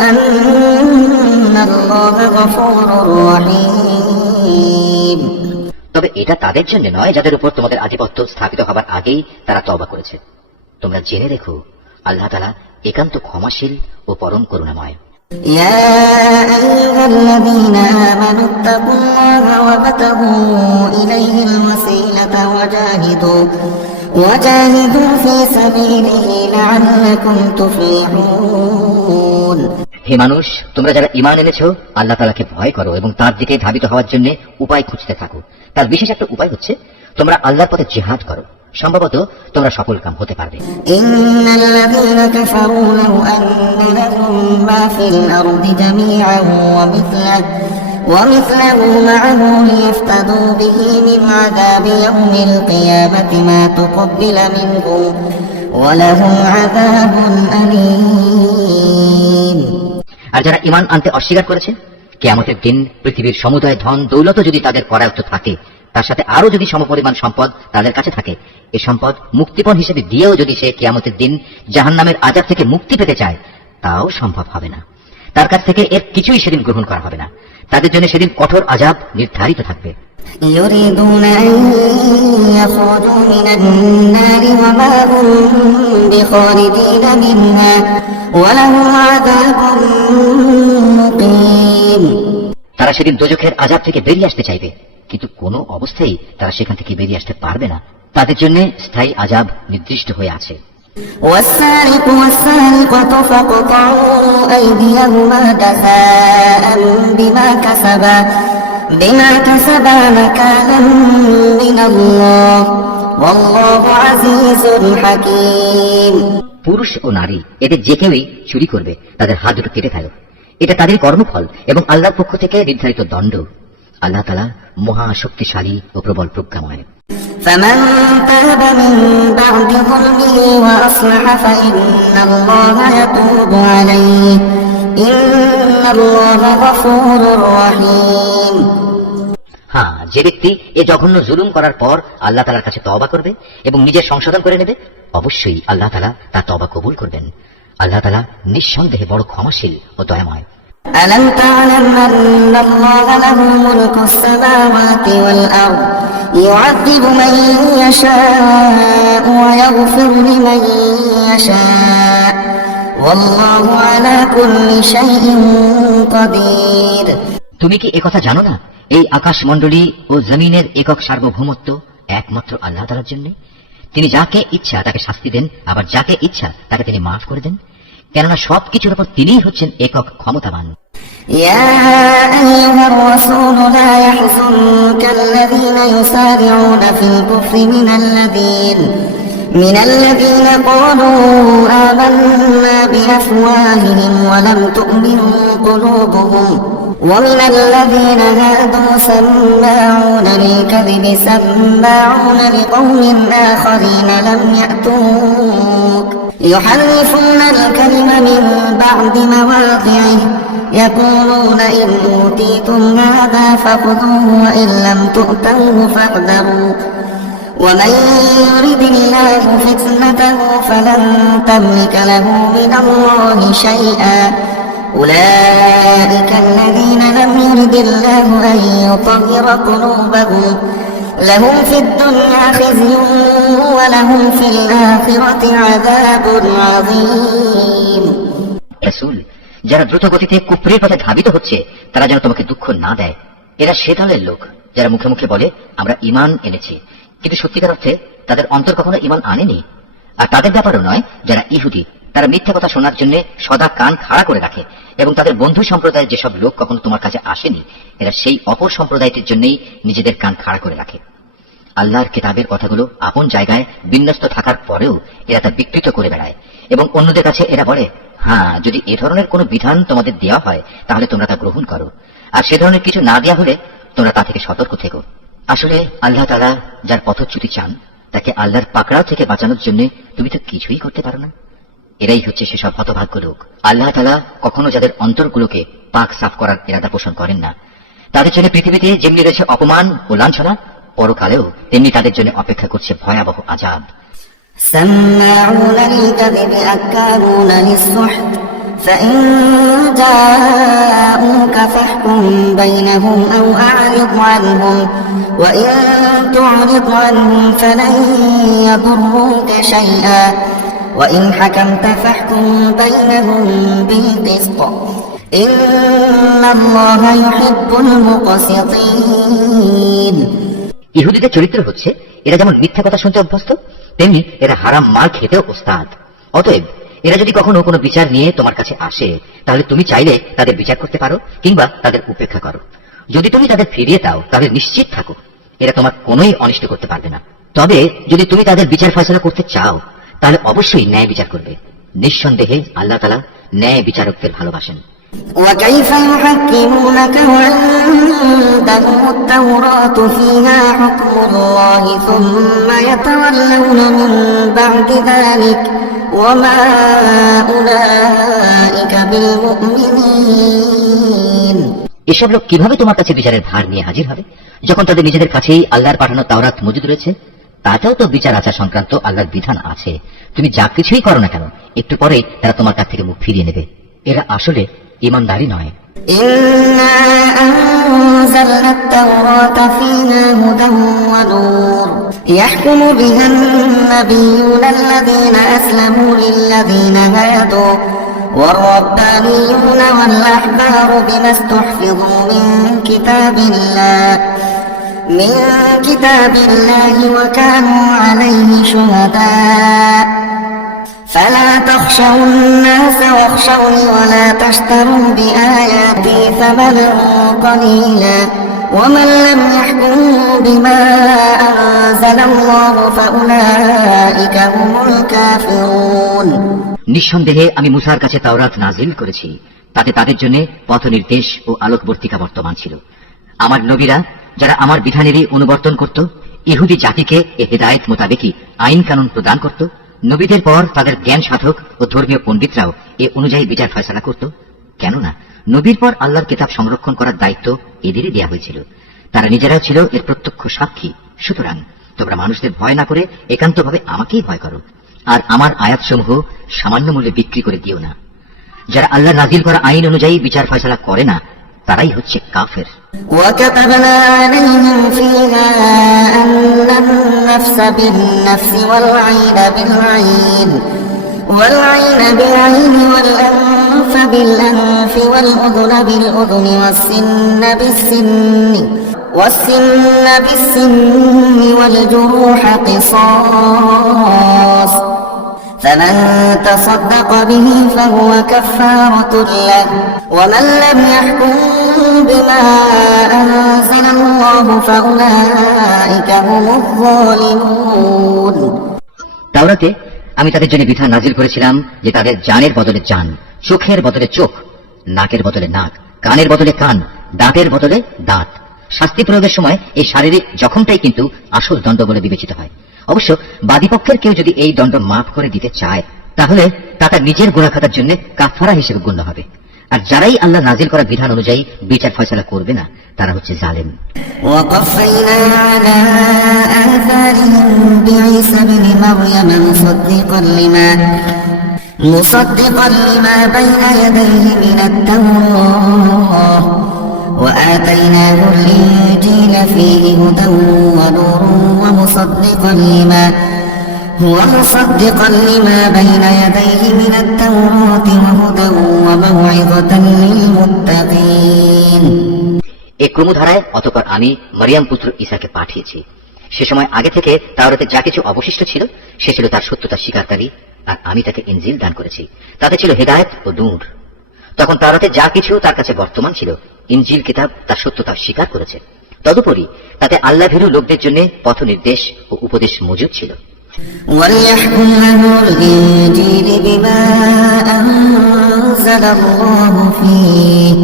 أن الله غفور رحيم। তবে এটা তাদের জন্য নয় যাদের উপর তোমাদের আধিপত্য স্থাপিত হবার আগেই তারা তওবা করেছে। তোমরা জেনে রেখো আল্লাহ তাআলা একান্ত ক্ষমাশীল ও পরম করুণাময়। يا أيها الذين آمنوا اتقوا الله وابتغوا إليه الوسيلة وجاهدوا في سبيله لعلكم تفلحون। হে মানুষ, তোমরা যারা ঈমান এনেছো আল্লাহ তাআলাকে ভয় করো এবং তার দিকে ধাবিত হওয়ার জন্য উপায় খুঁজতে থাকো। তার বিশেষ একটা উপায় হচ্ছে তোমরা আল্লাহর পথে জিহাদ করো, সম্ভবত তোমরা সফল কাম হতে পারবে। ইন্নাল্লাযীনা কাফারু লাউ আন্না লাহুম মা ফিল আরদি জামিআন ওয়া মিথলুহু মা'আহু লিয়াফতাদু বিহি মিন আযাবি ইয়াউমিল কিয়ামাতি মা তুকব্বিলা মিনহুম ওয়া লাহুম আযাবুন আলীম। আর যারা ঈমান আনতে অস্বীকার করেছে, কিয়ামতের দিন পৃথিবীর সমুদয় ধন দৌলত যদি তাদের করায়ত্ত থাকে, তার সাথে আরো যদি সমপরিমাণ সম্পদ তাদের কাছে থাকে, এ সম্পদ মুক্তিপণ হিসেবে দিয়েও যদি সে কিয়ামতের দিন জাহান্নামের আযাব থেকে মুক্তি পেতে চায়, তাও সম্ভব হবে না। তার কাছ থেকে এর কিছুই সেদিন গ্রহণ করা হবে না। তাদের জন্য সেদিন কঠোর আযাব নির্ধারিত থাকবে। يريدون أن يخرجوا من النار وما هم بخارجين منها ولهم عذاب مقيم। তারা সেদিন দোজখের আযাব থেকে বেরিয়ে আসতে চাইবে, কিন্তু কোনো অবস্থায় তারা সেখান থেকে বেরিয়ে আসতে পারবে না। তাদের জন্য স্থায়ী আযাব নির্দিষ্ট হয়ে আছে। والسارق والسارقة فاقطعوا أيديهما جزاء بما كسبا نكالا من الله والله عزيز حكيم। পুরুষ ও নারী এদের যে কেউই চুরি করবে তাদের হাত দুটো কেটে ফেলো, এটা তাদের কর্মফল এবং আল্লাহর পক্ষ থেকে নির্ধারিত দণ্ড। আল্লাহ তাআলা মহা শক্তিশালী ও প্রবল প্রজ্ঞাময়। فمن تاب من بعد ظلمه وأصلح فإن الله يتوب عليه إن الله غفور رحيم। হ্যাঁ, যে ব্যক্তি এই জঘন্য জুলুম করার পর আল্লাহ তাআলার কাছে তওবা করবে এবং নিজের সংশোধন করে নেবে, অবশ্যই আল্লাহ তাআলা তার তওবা কবুল করবেন। আল্লাহ তাআলা নিঃসন্দেহে বড় ক্ষমাশীল ও দয়াময়। ألم تعلم أن الله له ملك السماوات والأرض يعذب من يشاء ويغفر لمن يشاء والله على كل شيء قدير। তুমি কি একথা জানো না, এই আকাশমণ্ডলী ও জমিনের একক সার্বভৌমত্ব একমাত্র আল্লাহ তাআলার জন্য? তিনি যাকে ইচ্ছা তাকে শাস্তি দেন, আবার যাকে ইচ্ছা তাকে তিনি মাফ করে দেন, কেননা সবকিছুর উপর তিনিই হচ্ছেন একক ক্ষমতাবান। يا أيها الرسول لا يحزنك الذين يسارعون في الكفر من الذين قالوا آمنا بأفواههم ولم تؤمن قلوبهم ومن الذين هادوا سماعون للكذب سماعون لقوم آخرين لم يأتوك يحرفون الكلم من بعد مواضعه يقولون إن أوتيتم هذا فخذوه وإن لم تؤتوه فاحذروا ومن يرد الله فتنته فلن تملك له من الله شيئا أولئك الذين لم يرد الله أن يطهر قلوبهم لهم في الدنيا خزي ولهم في الآخرة عذاب عظيم। রাসূল, যারা দ্রুত গতিতে কুফরের পথে ধাবিত হচ্ছে তারা যেন তোমাকে দুঃখ না দেয়। এরা সে দলের লোক যারা মুখে মুখে বলে আমরা ঈমান এনেছি, কিন্তু সত্যিকার অর্থে তাদের অন্তর কখনো ঈমান আনেনি। আর তাদের ব্যাপারও নয় যারা ইহুদি, তারা মিথ্যা কথা শোনার জন্য সদা কান খাড়া করে রাখে এবং তাদের বন্ধু সম্প্রদায়ের যেসব লোক কখনো তোমার কাছে আসেনি, এরা সেই অপর সম্প্রদায়টির জন্যই নিজেদের কান খাড়া করে রাখে। আল্লাহর কিতাবের কথাগুলো আপন জায়গায় বিন্যস্ত থাকার পরেও এরা তা বিকৃত করে বেড়ায় এবং অন্যদের কাছে এরা বলে, হ্যাঁ, যদি এ ধরনের কোনো বিধান তোমাদের দেওয়া হয় তাহলে তোমরা তা গ্রহণ করো, আর সে ধরনের কিছু না দেওয়া হলে তোমরা তা থেকে সতর্ক থেকো। আসলে আল্লাহ তাআলা যার পথচ্যুতি চান তাকে আল্লাহর পাকড়াও থেকে বাঁচানোর জন্য তুমি তো কিছুই করতে পারো না। এরাই হচ্ছে সেসব হতভাগ্য লোক। আল্লাহ তাআলা কখনো যাদের অন্তরগুলোকে পাক সাফ করার ইরাদা পোষণ করেন না, তাদের জন্য পৃথিবীতে যেমনি রয়েছে অপমান ও লাঞ্ছনা, পরকালেও তেমনি তাদের জন্য অপেক্ষা করছে ভয়াবহ আযাব। سماعون للكذب أكالون للسحت فإن جاءوك فاحكم بينهم أو أعرض عنهم وإن تعرض عنهم فلن يضروك شيئا وإن حكمت فاحكم بينهم بالقسط إن الله يحب المقسطين। ইহুদিদের চরিত্র হচ্ছে এরা যেমন মিথ্যা কথা শুনতে অভ্যস্ত, তেমনি এরা হারাম মাল খেতেও ওস্তাদ। অতএব এরা যদি কখনো কোনো বিচার নিয়ে তোমার কাছে আসে তাহলে তুমি চাইলে তাদের বিচার করতে পারো কিংবা তাদের উপেক্ষা করো। যদি তুমি তাদের ফিরিয়ে দাও তাহলে নিশ্চিত থাকো এরা তোমার কোনোই অনিষ্ট করতে পারবে না। তবে যদি তুমি তাদের বিচার ফয়সালা করতে চাও তাহলে অবশ্যই ন্যায় বিচার করবে। নিঃসন্দেহে আল্লাহ তাআলা ন্যায় বিচারকদের ভালোবাসেন। وكيف يحكمونك وعندهم التوراة فيها حكم الله ثم يتولون من بعد ذلك وما أولئك بالمؤمنين। এসব লোক কিভাবে তোমার কাছে বিচারের ভার নিয়ে হাজির হবে যখন তাদের নিজেদের কাছেই আল্লাহর পাঠানো তাওরাত মজুদ রয়েছে? তাতেও তো বিচার আচার সংক্রান্ত আল্লাহর বিধান আছে। তুমি যা কিছুই করো না কেন, একটু পরেই তারা তোমার কাছ থেকে মুখ ফিরিয়ে নেবে। এরা আসলে ইমানদারি নয়। إنا أنزلنا التوراة فيها هدى ونور يحكم بها النبيون الذين أسلموا للذين هادوا والربانيون والأحبار بما استحفظوا من كتاب الله من كتاب الله وكانوا عليه شهداء فلا تخشوا الناس واخشوني ولا تشتروا بآياتي ثمنا قليلا ومن لم يحكم بما أنزل الله فأولئك هم الكافرون। নিঃসন্দেহে আমি মুসার কাছে তাওরাত নাজিল করেছি, তাতে তাদের জন্য পথ নির্দেশ ও আলোকবর্তিকা বর্তমান ছিল। আমার নবীরা যারা আমার বিধানেরই অনুবর্তন করত, ইহুদি জাতিকে এ হেদায়েত মোতাবেকই আইন কানুন প্রদান করত। নবীদের পর তাদের জ্ঞান সাধক ও ধর্মীয় পণ্ডিতরাও এ অনুযায়ী বিচার ফয়সালা করত। কেননা নবীর পর আল্লাহর কিতাব সংরক্ষণ করার দায়িত্ব এদেরই দেয়া হয়েছিল। তারা নিজেরাও ছিল এর প্রত্যক্ষ সাক্ষী। সুতরাং তোমরা মানুষদের ভয় না করে একান্তভাবে আমাকেই ভয় করো, আর আমার আয়াতসমূহ সামান্য মূল্যে বিক্রি করে দিও না। যারা আল্লাহ নাজিল করা আইন অনুযায়ী বিচার ফয়সালা করে না, তারাই হচ্ছে কাফের। وكتبنا عليهم فيها أن النفس بالنفس والعين بالعين بالعين والأنف بالأنف والأذن بالأذن والسن بالسن والجروح قصاص فمن تصدق به فهو كفارة له ومن لم يحكم بما أنزل الله فأولئك هم الظالمون। তাওরাতে আমি তাদের জন্য বিধান নাজিল করেছিলাম যে তাদের জানের বদলে জান, চোখের বদলে চোখ, নাকের বদলে নাক, কানের বদলে কান, দাঁতের বদলে দাঁত। শাস্তি প্রয়োগের সময় এই শারীরিক জখমটাই কিন্তু আসল দণ্ড বলে বিবেচিত হয়। অবশ্য বাদীপক্ষের কেউ যদি এই দণ্ড মাফ করে দিতে চায়, তাহলে তা তার নিজের গুনাহ খাতার জন্য কাফারা হিসেবে গণ্য হবে। আর যারাই আল্লাহ নাজিল করা বিধান অনুযায়ী বিচার ফয়সালা করবে না, তারা হচ্ছে জালেম। وقفينا على آثارهم بعيسى ابن مريم مصدقا لما بين يديه من التوراة وآتيناه الإنجيل فيه هدى ونور ومصدقا لما بين يديه من التوراة وهدى وموعظة للمتقين। এই ক্রমধারায় অতঃপর আমি মরিয়ম পুত্র ঈসাকে পাঠিয়েছি। সে সময় আগে থেকে তাওরাতে যা কিছু অবশিষ্ট ছিল সে ছিল তার সত্যতা স্বীকারকারী, আর আমি তাকে ইনজিল দান করেছি, তাতে ছিল হেদায়েত ও নূর। তখন তাওরাতে যা কিছু তার কাছে বর্তমান ছিল, ইনজিল কিতাব তার সত্যতা স্বীকার করেছে। তদুপরি তাতে আল্লাহ ভীরু লোকদের জন্য পথ নির্দেশ ও উপদেশ মজুদ ছিল। وليحكم أهل الإنجيل بما أنزل الله فيه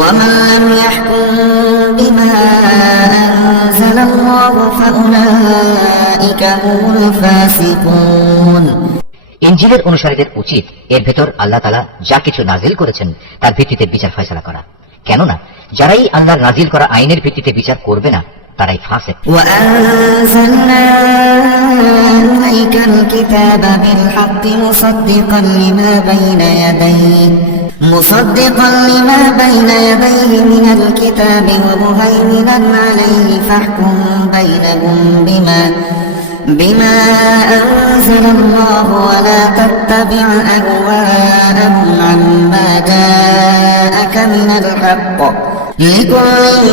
ومن لم يحكم بما أنزل الله فأولئك هم الفاسقون। ইনজিলের অনুসারীদের উচিত এর ভেতর আল্লাহ তাআলা যা কিছু নাজিল করেছেন তার ভিত্তিতে বিচার ফয়সালা করা। কেননা যারাই আল্লাহর নাজিল করা আইনের ভিত্তিতে বিচার করবে না, তারাই ফাসিক। وأنزلنا إليك الكتاب بالحق مصدقا لما بين يديه من الكتاب ومهيمنا عليه فاحكم بينهم بما أنزل الله ولا تتبع أهواءهم عما جاءك من الحق لكل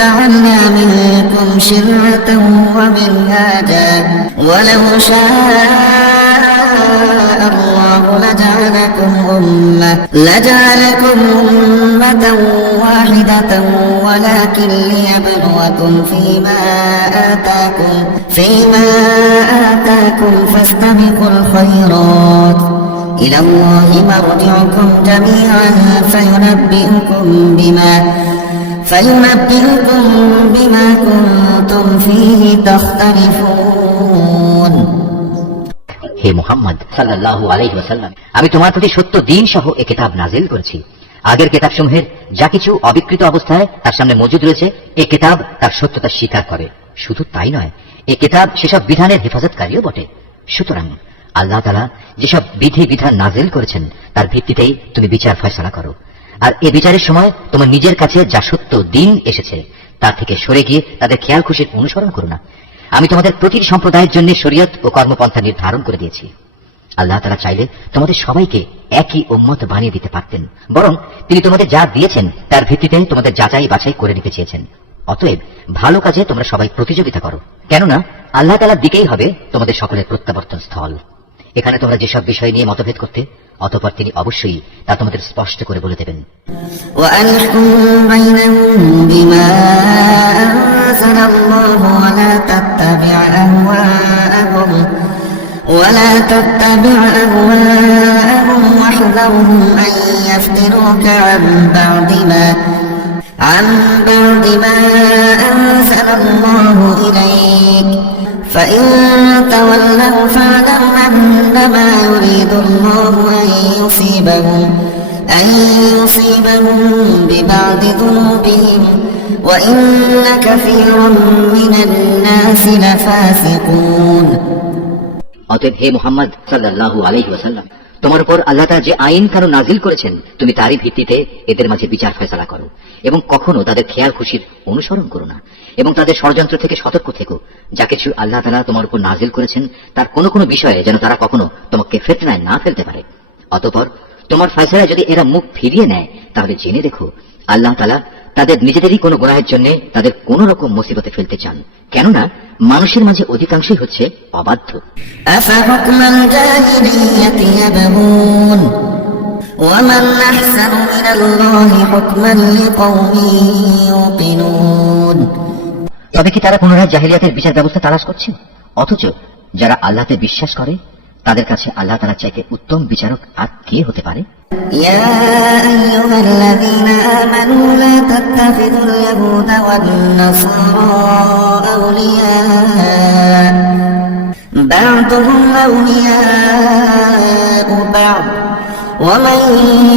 جعلنا منكم شرعة ومنهاجا ولو شاء الله لجعلكم أمة واحدة ولكن ليبلوكم فيما آتاكم فاستبقوا الخيرات إلى الله مرجعكم جميعا فينبئكم بما كنتم فيه تختلفون। হে মুহাম্মদ সাল্লাল্লাহু আলাইহি ওয়াসাল্লাম, আমি তোমার প্রতি সত্য দ্বীন সহ এ কিতাব নাজিল করেছি। আগের কিতাবসমূহের যা কিছু অবিকৃত অবস্থায় তার সামনে মজুদ রয়েছে, এ কিতাব তার সত্যতা স্বীকার করে। শুধু তাই নয়, এ কিতাব সেসব বিধানের হেফাজতকারীও বটে। সুতরাং আল্লাহ তাআলা যেসব বিধি বিধান নাজিল করেছেন তার ভিত্তিতেই তুমি বিচার ফয়সালা করো। আর এ বিচারের সময় তোমার নিজের কাছে যা সত্য দ্বীন এসেছে তার থেকে সরে গিয়ে তাদের খেয়াল খুশির অনুসরণ করো না। আমি তোমাদের প্রতিটি সম্প্রদায়ের জন্য শরীয়ত ও কর্মপন্থা নির্ধারণ করে দিয়েছি। আল্লাহ তাআলা চাইলে তোমাদের সবাইকে একই উম্মত বানিয়ে দিতে পারতেন, বরং তিনি তোমাদের যা দিয়েছেন তার ভিত্তিতে তোমাদের যাচাই বাছাই করে নিতে চেয়েছেন। অতএব ভালো কাজে তোমরা সবাই প্রতিযোগিতা করো, কেননা আল্লাহ তাআলার দিকেই হবে তোমাদের সকলের প্রত্যাবর্তন স্থল। এখানে তোমরা যেসব বিষয় নিয়ে মতভেদ করতে, অতঃপর তিনি অবশ্যই তা তোমাদের স্পষ্ট করে বলে দেবেন। وأنحكم بينهم بما أنزل الله ولا تتبع أهواءهم واحذرهم أن يفتنوك عن بعد ما أنزل الله إليك فإن تولوا فاعلم أنما يريد الله أن يصيبهم ببعض ذنوبهم وإن كثيرا من الناس لفاسقون। অতএব হে মুহাম্মদ সাল্লাল্লাহু আলাইহি ওয়াসাল্লাম, তোমার উপর আল্লাহ তাআলা যে আইন কানুন নাযিল করেছেন, তুমি তারই ভিত্তিতে এদের মাঝে বিচার ফয়সালা করো এবং কখনো তাদের খেয়াল খুশির অনুসরণ করো না এবং তাদের ষড়যন্ত্র থেকে সতর্ক থেকো। যা কিছু আল্লাহ তাআলা তোমার উপর নাযিল করেছেন তার কোনো কোনো বিষয়ে যেন তারা কখনো তোমাকে ফিতনায় না ফেলতে পারে। অতঃপর তোমার ফয়সালায় যদি এরা মুখ ফিরিয়ে নেয়, তাহলে জেনে দেখো আল্লাহ তাআলা তাদের নিজেদেরই কোনো গুনাহের জন্য তাদের কোন রকম মুসিবতে ফেলতে চান, কেননা মানুষের মাঝে অধিকাংশই হচ্ছে অবাধ্য। أفحكم الجاهلية يبغون ومن أحسن من الله حكما لقوم يوقنون। তবে কি তারা পুনরায় জাহিলিয়াতের বিচার ব্যবস্থা তালাশ করছে, অথচ যারা আল্লাহতে বিশ্বাস করে তাদের কাছে আল্লাহ তাআলার চাইতে উত্তম বিচারক আর কে হতে পারে? يا أيها الذين آمنوا لا تتخذوا اليهود والنصارى أولياء بعضهم أولياء بعض ومن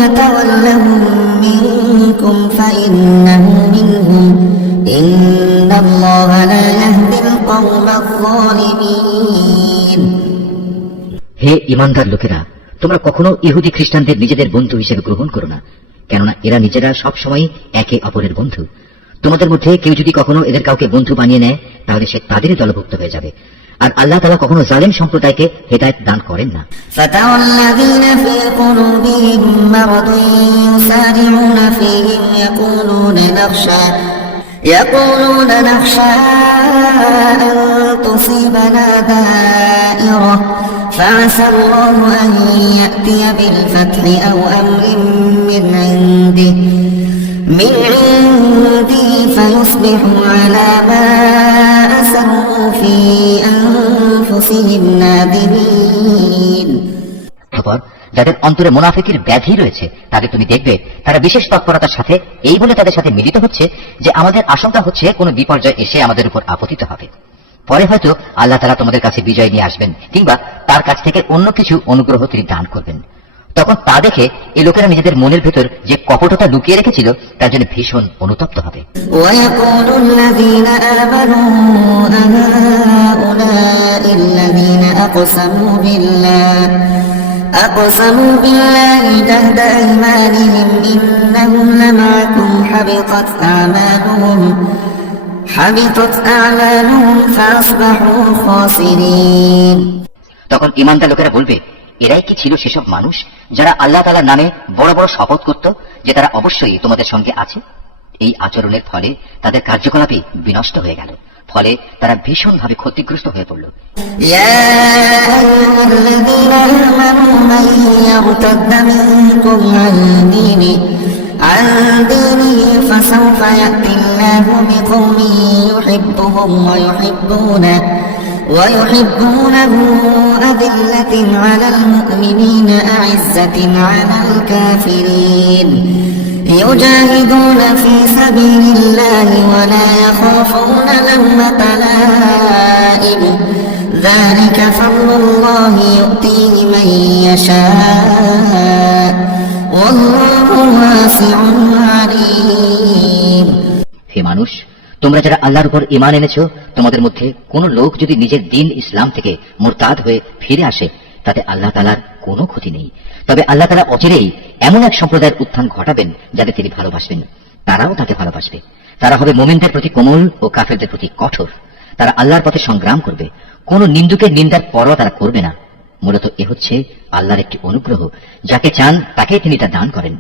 يتولهم منكم فإنه منهم إن الله لا يهدي القوم الظالمين। হে ঈমানদার লোকেরা, তোমরা কখনো ইহুদি খ্রিস্টানদের নিজেদের বন্ধু হিসেবে গ্রহণ করো না, কেননা এরা নিজেরা সবসময় একে অপরের বন্ধু। তোমাদের মধ্যে কেউ যদি কখনো এদের কাউকে বন্ধু বানিয়ে নেয়, তাহলে সে তাদেরই দলভুক্ত হয়ে যাবে। আর আল্লাহ তাআলা কখনো জালেম সম্প্রদায়কে হেদায়েত দান করেন না। فترى الذين في قلوبهم مرض يسارعون فيهم يقولون نخشى أن تصيبنا دائرة فعسى الله أن يأتي بالفتح أو أمر من عنده فيصبحوا على ما أسروا في أنفسهم نادمين। যাদের অন্তরে মুনাফিকের ব্যাধি রয়েছে তাদের তুমি দেখবে তারা বিশেষ তৎপরতার সাথে এই বলে তাদের সাথে মিলিত হচ্ছে যে আমাদের আশঙ্কা হচ্ছে কোনো বিপর্যয় এসে আমাদের উপর আপতিত হবে। পরে হয়তো আল্লাহ তাআলা তোমাদের কাছে বিজয় নিয়ে আসবেন কিংবা তার কাছ থেকে অন্য কিছু অনুগ্রহ তিনি দান করবেন। তখন তা দেখে এই লোকেরা নিজেদের মনের ভেতর যে কপটতা লুকিয়ে রেখেছিল তার জন্য ভীষণ অনুতপ্ত হবে। ويقول الذين آمنوا أهؤلاء الذين أقسموا بالله جهد أيمانهم إنهم لمعكم حبطت أعمالهم فأصبحوا خاسرين। তখন ঈমানদার লোকেরা বলবে, এরাই কি ছিল সেসব মানুষ যারা আল্লাহ তাআলার নামে বড় বড় শপথ করত যে তারা অবশ্যই তোমাদের সঙ্গে আছে? এই আচরণের ফলে তাদের কার্যকলাপই বিনষ্ট হয়ে গেল, ফলে তারা ভীষণভাবে ক্ষতিগ্রস্ত হয়ে পড়ল। يا أيها الذين آمنوا من يرتد منكم عن دينه فسوف يأتي الله بقوم يحبهم ويحبونه أذلة على المؤمنين أعزة على الكافرين يجاهدون في سبيل الله ولا يخافون لومة لائم ذلك فضل الله يؤتيه من يشاء والله واسع عليم। হে মানুষ, তোমরা যারা আল্লাহর উপর ঈমান এনেছো, তোমাদের মধ্যে কোন লোক যদি নিজের দিন ইসলাম থেকে মুরতাদ হয়ে ফিরে আসে, তাতে আল্লাহ তাআলার কোনো ক্ষতি নেই। তবে আল্লাহ তাআলা অচিরেই এমন এক সম্প্রদায়ের উত্থান ঘটাবেন যাদের তিনি ভালোবাসবেন, তারাও তাকে ভালোবাসবে। তারা হবে মুমিনদের প্রতি কোমল ও কাফেরদের প্রতি কঠোর। তারা আল্লাহর পথে সংগ্রাম করবে, কোন নিন্দুকের নিন্দার পরও তারা করবে না। মূলত এ হচ্ছে আল্লাহর একটি অনুগ্রহ, যাকে চান তাকে তিনি তা দান করেন।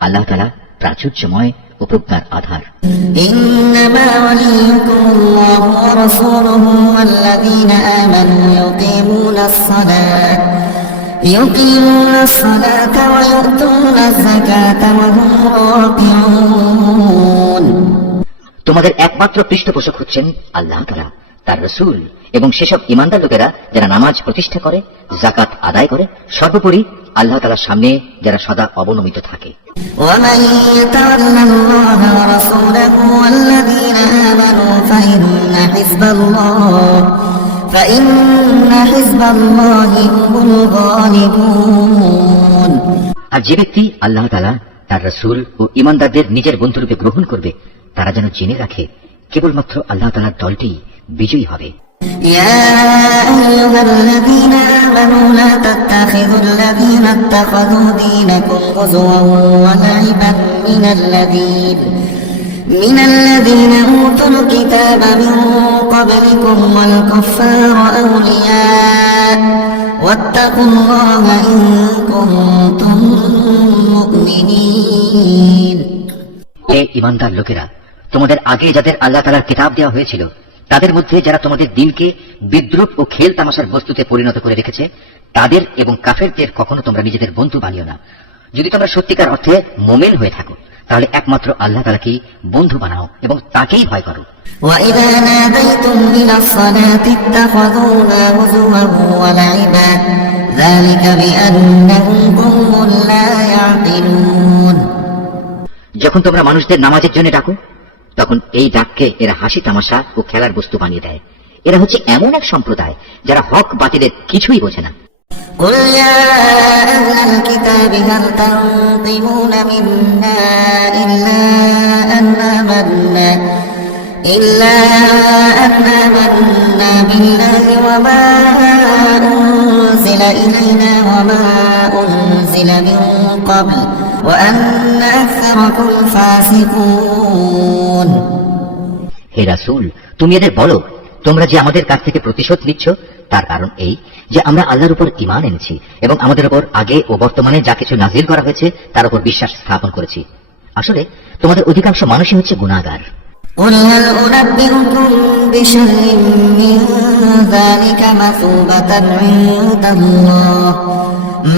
আল্লাহ তাআলা প্রাচুর্যময় ও প্রজ্ঞার আধার। إنما وليكم الله ورسوله والذين آمنوا يقيمون الصلاة ويؤتون الزكاة وهم راكعون। তোমাদের একমাত্র পৃষ্ঠপোষক হচ্ছেন আল্লাহ তাআলা, তার রাসূল এবং সেসব ঈমানদার লোকেরা যারা নামাজ প্রতিষ্ঠা করে, যাকাত আদায় করে, সর্বোপরি আল্লাহ তাআলার সামনে যারা সদা অবনমিত থাকে। ومن يتول الله ورسوله والذين آمنوا فإن حزب الله هم الغالبون। আর যে ব্যক্তি আল্লাহ তাআলা, তার রাসূল ও ঈমানদারদের নিজের বন্ধুরূপে গ্রহণ করবে, তারা যেন জেনে রাখে কেবলমাত্র আল্লাহ তাআলার দলটি বিজয়ী হবে। يا أيها الذين آمنوا لا تتخذوا الذين اتخذوا دينكم هزوا ولعبا من الذين أوتوا الكتاب من قبلكم والكفار أولياء واتقوا الله إن كنتم مؤمنين। হে ঈমানদার লোকেরা, তোমাদের আগে যাদের আল্লাহ তাআলার কিতাব দেওয়া হয়েছিল তাদের মধ্যে যারা তোমাদের দিনকে বিদ্রূপ ও খেল তামাশার বস্তুতে পরিণত করে রেখেছে, তাদের এবং কাফেরদের কখনো তোমরা নিজেদের বন্ধু বানিও না। যদি তোমরা সত্যিকার অর্থে মুমিন হয়ে থাকো তাহলে একমাত্র আল্লাহ তাআলাকেই বন্ধু বানাও এবং তাকেই ভয় করো। وَإِذَا نَادَيْتُمْ إِلَى الصَّلَاةِ اتَّخَذُوهَا هُزُوًا وَلَعِبًا ذَلِكَ بِأَنَّهُمْ قَوْمٌ لَا يَعْقِلُونَ। যখন তোমরা মানুষদের নামাজের জন্য ডাকো তখন এই ডাককে এরা হাসি তামাশা ও খেলার বস্তু বানিয়ে দেয়। এরা হচ্ছে এমন এক সম্প্রদায় যারা হক বাতিলের কিছুই বোঝে না। قل يا أهل الكتاب هل تنقمون منا إلا أن آمنا بالله وما أنزل إلينا وما أنزل من قبل وأن أكثركم فاسقون। হে রাসূল, তুমি এদের বলো, তোমরা যে আমাদের কাছ থেকে প্রতিশোধ নিচ্ছ তার কারণ এই যে আমরা আল্লাহর উপর ঈমান এনেছি এবং আমাদের উপর আগে ও বর্তমানে যা কিছু নাজিল করা হয়েছে তার উপর বিশ্বাস স্থাপন করেছি। আসলে তোমাদের অধিকাংশ মানুষই হচ্ছে গুনাহগার। قل هل أنبئكم بشر من ذلك مثوبة عند الله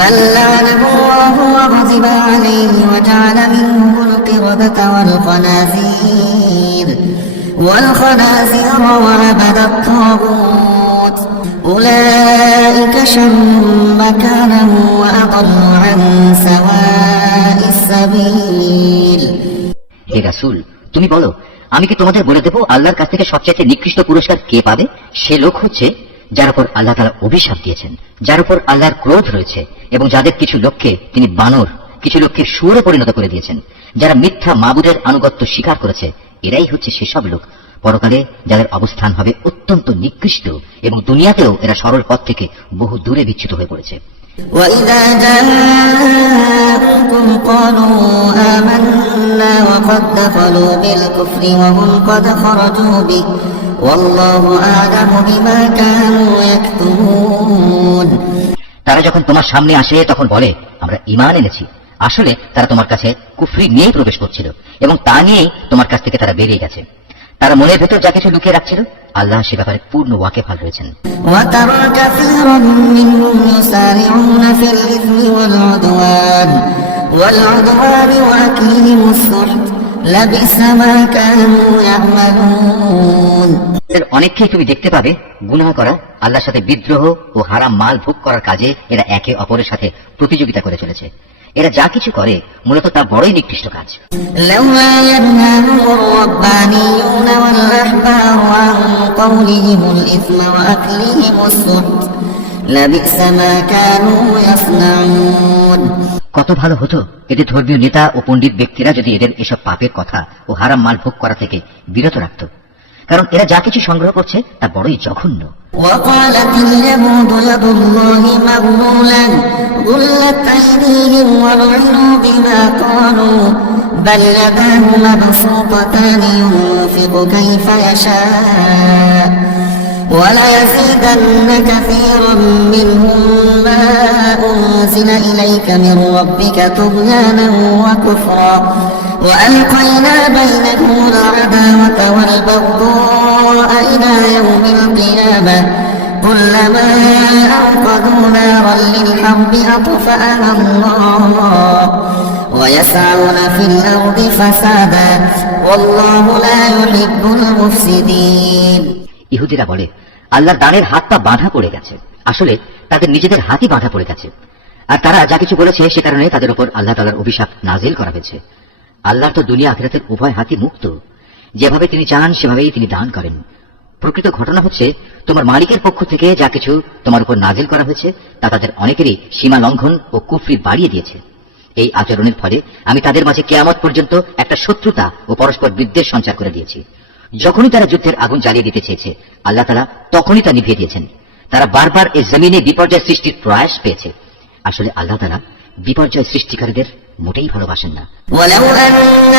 من لعنه الله وغضب عليه وجعل منهم القردة والخنازير وعبد الطاغوت أولئك شر مكانا وأضل عن سواء السبيل। হে রাসূল, তুমি বলো, আমি কি তোমাদের বলে দেব আল্লাহর কাছ থেকে সবচেয়ে নিকৃষ্ট পুরস্কার কে পাবে? সে লোক হচ্ছে যার উপর আল্লাহ তাআলা অভিশাপ দিয়েছেন, যার উপর আল্লাহর ক্রোধ রয়েছে এবং যাদের কিছু লোককে তিনি বানর, কিছু লোককে শুয়োরে পরিণত করে দিয়েছেন, যারা মিথ্যা মাবুদের আনুগত্য স্বীকার করেছে। এরাই হচ্ছে সেসব লোক পরকালে যাদের অবস্থান হবে অত্যন্ত নিকৃষ্ট এবং দুনিয়াতেও এরা সরল পথ থেকে বহু দূরে বিচ্যুত হয়ে পড়েছে। وَإِذَا جَاءُوكُمْ قَالُوا آمَنَّا وَقَدْ دَخَلُوا بِالْكُفْرِ وَهُمْ قَدْ خَرَجُوا بِهِ وَاللَّهُ أَعْلَمُ بِمَا كَانُوا يَكْتُمُونَ। তারা যখন তোমার সামনে আসে তখন বলে আমরা ঈমান এনেছি। আসলে তারা তোমার কাছে কুফরি নিয়েই প্রবেশ করছিল এবং তা নিয়েই তোমার কাছ থেকে তারা বেরিয়ে গেছে। তারা মনের ভেতর যা কিছু লুকিয়ে রাখছিল আল্লাহ সে ব্যাপারে পূর্ণ ওয়াকিফাল রয়েছেন। وَتَرَى كَثِيرًا مِّنْهُمْ يُسَارِعُونَ فِي الْإِثْمِ وَالْعُدْوَانِ وَأَكْلِهِمُ السُّحْتَ لَبِئْسَ مَا كَانُوا يَعْمَلُونَ। অনেককেই তুমি দেখতে পাবে গুনাহ করা, আল্লাহর সাথে বিদ্রোহ ও হারাম মাল ভোগ করার কাজে এরা একে অপরের সাথে প্রতিযোগিতা করে চলেছে। এরা যা কিছু করে মূলত তা বড়ই নিকৃষ্ট কাজ। لولا ينهاهم الربانيون والأحبار عن قولهم الإثم وأكلهم السحت لبئس ما كانوا يصنعون। কত ভালো হতো এদের ধর্মীয় নেতা ও পণ্ডিত ব্যক্তিরা যদি এদের এসব পাপের কথা ও হারাম মাল ভোগ করা থেকে বিরত রাখত, কারণ এরা যা কিছু সংগ্রহ করছে তা বড়ই জঘন্য। وقالت اليهود يد الله مغلولة غلت أيديهم ولعنوا بما قالوا بل يداه مبسوطتان ينفق كيف يشاء وليزيدن كثيرا منهم ما أنزل إليك من ربك طغيانا وكفرا وألقينا بينهم العداوة والبغضاء إلى يوم القيامة كلما أوقدوا نارا للحرب أطفأها الله ويسعون في الأرض فسادا والله لا يحب المفسدين ইহুদিরা বলে আল্লাহর দানের হাতটা বাঁধা পড়ে গেছে। আসলে তাদের নিজেদের হাতই বাঁধা পড়ে গেছে, আর তারা যা কিছু বলেছে সে কারণে তাদের উপর আল্লাহ তাআলার অভিশাপ নাজিল করা হয়েছে। আল্লাহ তো দুনিয়া আখিরাতের উভয় হাতই মুক্ত, যেভাবে তিনি চান সেভাবেই তিনি দান করেন। প্রকৃত ঘটনা হচ্ছে তোমার মালিকের পক্ষ থেকে যা কিছু তোমার উপর নাজিল করা হয়েছে তা তাদের অনেকেরই সীমা লঙ্ঘন ও কুফরি বাড়িয়ে দিয়েছে। এই আচরণের ফলে আমি তাদের মাঝে কিয়ামত পর্যন্ত একটা শত্রুতা ও পরস্পর বিদ্বেষ সঞ্চার করে দিয়েছি। যখনই তারা যুদ্ধের আগুন জ্বালিয়ে দিতে চেয়েছে আল্লাহ তাআলা তখনই তা নিভিয়ে দিয়েছেন। তারা বারবার এই জমিনে বিপর্যয় সৃষ্টির প্রয়াস পেয়েছে। আসলে আল্লাহ তাআলা বিপর্যয় সৃষ্টিকারীদের মোটেই ভালোবাসেন না। ولو أن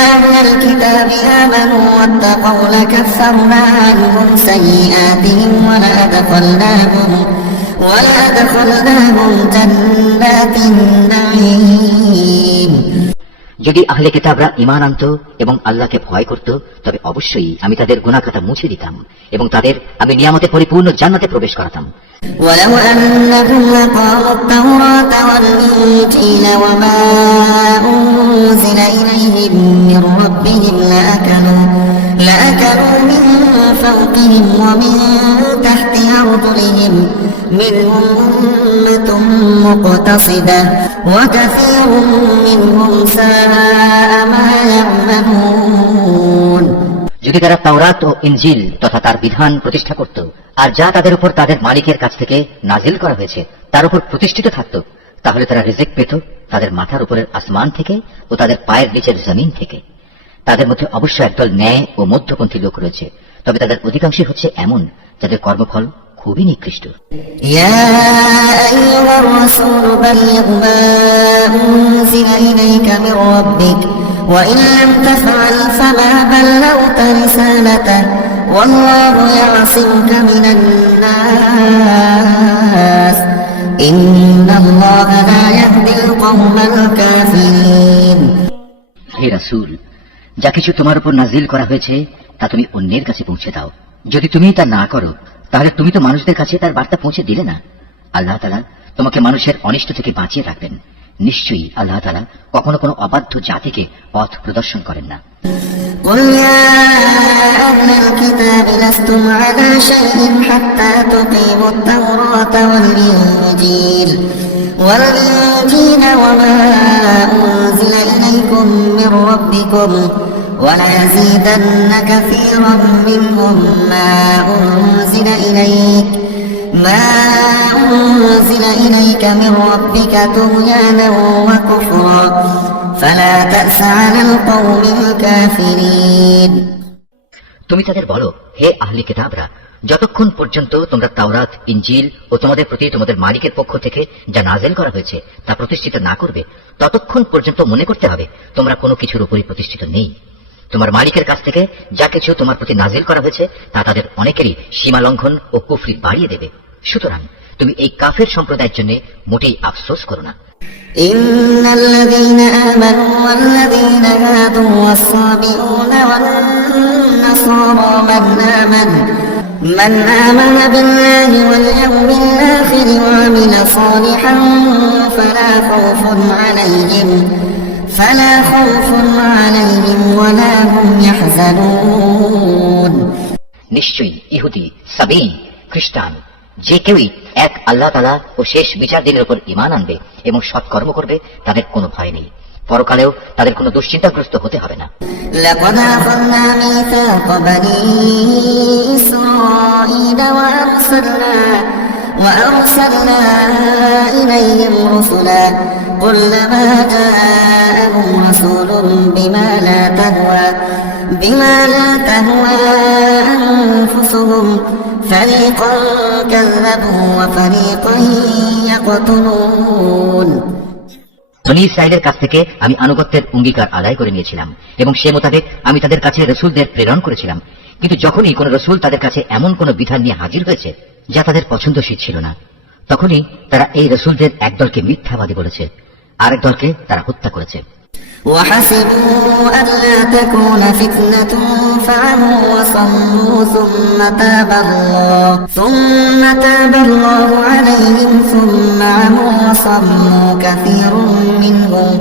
أهل الكتاب آمنوا واتقوا لكفرنا عنهم سيئاتهم ولأدخلناهم جنات النعيم যদি আহলে কিতাবরা ঈমান আনত এবং আল্লাহকে ভয় করত তবে অবশ্যই আমি তাদের গুনাহ খাতা মুছে দিতাম এবং তাদের আমি নিয়ামতে পরিপূর্ণ জান্নাতে প্রবেশ করাতাম। ولو أنهم أقاموا التوراة والإنجيل وما أنزل إليهم من ربهم لأكلوا من فوقهم ومن تحت أرجلهم منهم أمة مقتصدة وكثير منهم ساء ما يعملون যদি তারা তাওরাত ও ইনজিল তথা তার বিধান প্রতিষ্ঠা করত আর যা তাদের উপর তাদের মালিকের কাছ থেকে নাজিল করা হয়েছে তার উপর প্রতিষ্ঠিত থাকত, তাহলে তারা রিজিক পেত তাদের মাথার উপরের আসমান থেকে ও তাদের পায়ের নিচের জমিন থেকে। তাদের মধ্যে অবশ্য একদল ন্যায় ও মধ্যপন্থী লোক রয়েছে, তবে তাদের অধিকাংশই হচ্ছে এমন যাদের কর্মফল খুবই নিকৃষ্ট। يا أيها الرسول بلغ ما أنزل إليك من ربك وإن لم تفعل فما بلغت رسالته والله يعصمك من الناس إن الله لا يهدي القوم الكافرين হে রাসূল, যা কিছু তোমার উপর নাজিল করা হয়েছে তা তুমি অন্যের কাছে পৌঁছে দাও। যদি তুমি তা না করো তাহলে তুমি তো মানুষদের কাছে তার বার্তা পৌঁছে দিলে না। আল্লাহ তাআলা তোমাকে মানুষের অনিষ্ট থেকে বাঁচিয়ে রাখবেন। নিশ্চয়ই আল্লাহ তাআলা কখনো কোনো অবাধ্য জাতিকে পথ প্রদর্শন করেন না। قل يا أهل الكتاب لستم على شيء حتى تقيموا التوراة والإنجيل وما أنزل إليكم من ربكم وليزيدن كثيرا منهم ما أنزل إليك من ربك طغيانا وكفرا فلا تأس على القوم الكافرين তুমি তাদের বলো, হে আহলি কিতাবরা, যতক্ষণ পর্যন্ত তোমরা তাওরাত ইনজিল ও তোমাদের প্রতি তোমাদের মালিকের পক্ষ থেকে যা নাজিল করা হয়েছে তা প্রতিষ্ঠিত না করবে ততক্ষণ পর্যন্ত মনে করতে হবে তোমরা কোনো কিছুর উপরই প্রতিষ্ঠিত নেই। তোমার মালিকের কাছ থেকে যা কিছু তোমার প্রতি নাজিল করা হয়েছে তা তাদের অনেকেরই সীমা লঙ্ঘন ও কুফরি বাড়িয়ে দেবে। সুতরাং তুমি এই কাফের সম্প্রদায়ের জন্য মোটেই আফসোস করো না। إن الذين آمنوا والذين هادوا والصابئون والنصارى من آمن بالله واليوم الآخر وعمل صالحا فلا خوف عليهم ولا هم يحزنون নিশ্চয়ই ইহুদি, সাবী, খ্রিস্টান যে কেউই এক আল্লাহ তাআলা ও শেষ বিচার দিনের উপর ঈমান আনবে এবং সৎকর্ম করবে তাদের কোনো ভয় নেই, পরকালেও তাদের কোনো দুশ্চিন্তাগ্রস্ত হতে হবে না। لقد أخذنا ميثاق بني إسرائيل وأرسلنا إليهم رسلا كلما جاءهم رسول بما لا تهوى أنفسهم فريقا كذبوا وفريقا يقتلون বনী ইসরাঈলের কাছ থেকে আমি আনুগত্যের অঙ্গীকার আদায় করে নিয়েছিলাম এবং সে মোতাবেক আমি তাদের কাছে রসুলদের প্রেরণ করেছিলাম। কিন্তু যখনই কোন রসুল তাদের কাছে এমন কোন বিধান নিয়ে হাজির হয়েছে যা তাদের পছন্দসই ছিল না, তখনই তারা এই রসুলদের একদলকে মিথ্যাবাদী বলেছে, আরেক দলকে তারা হত্যা করেছে। وحسبوا ألا تكون فتنة فعموا وصموا ثم تاب الله عليهم ثم عموا وصموا كثير منهم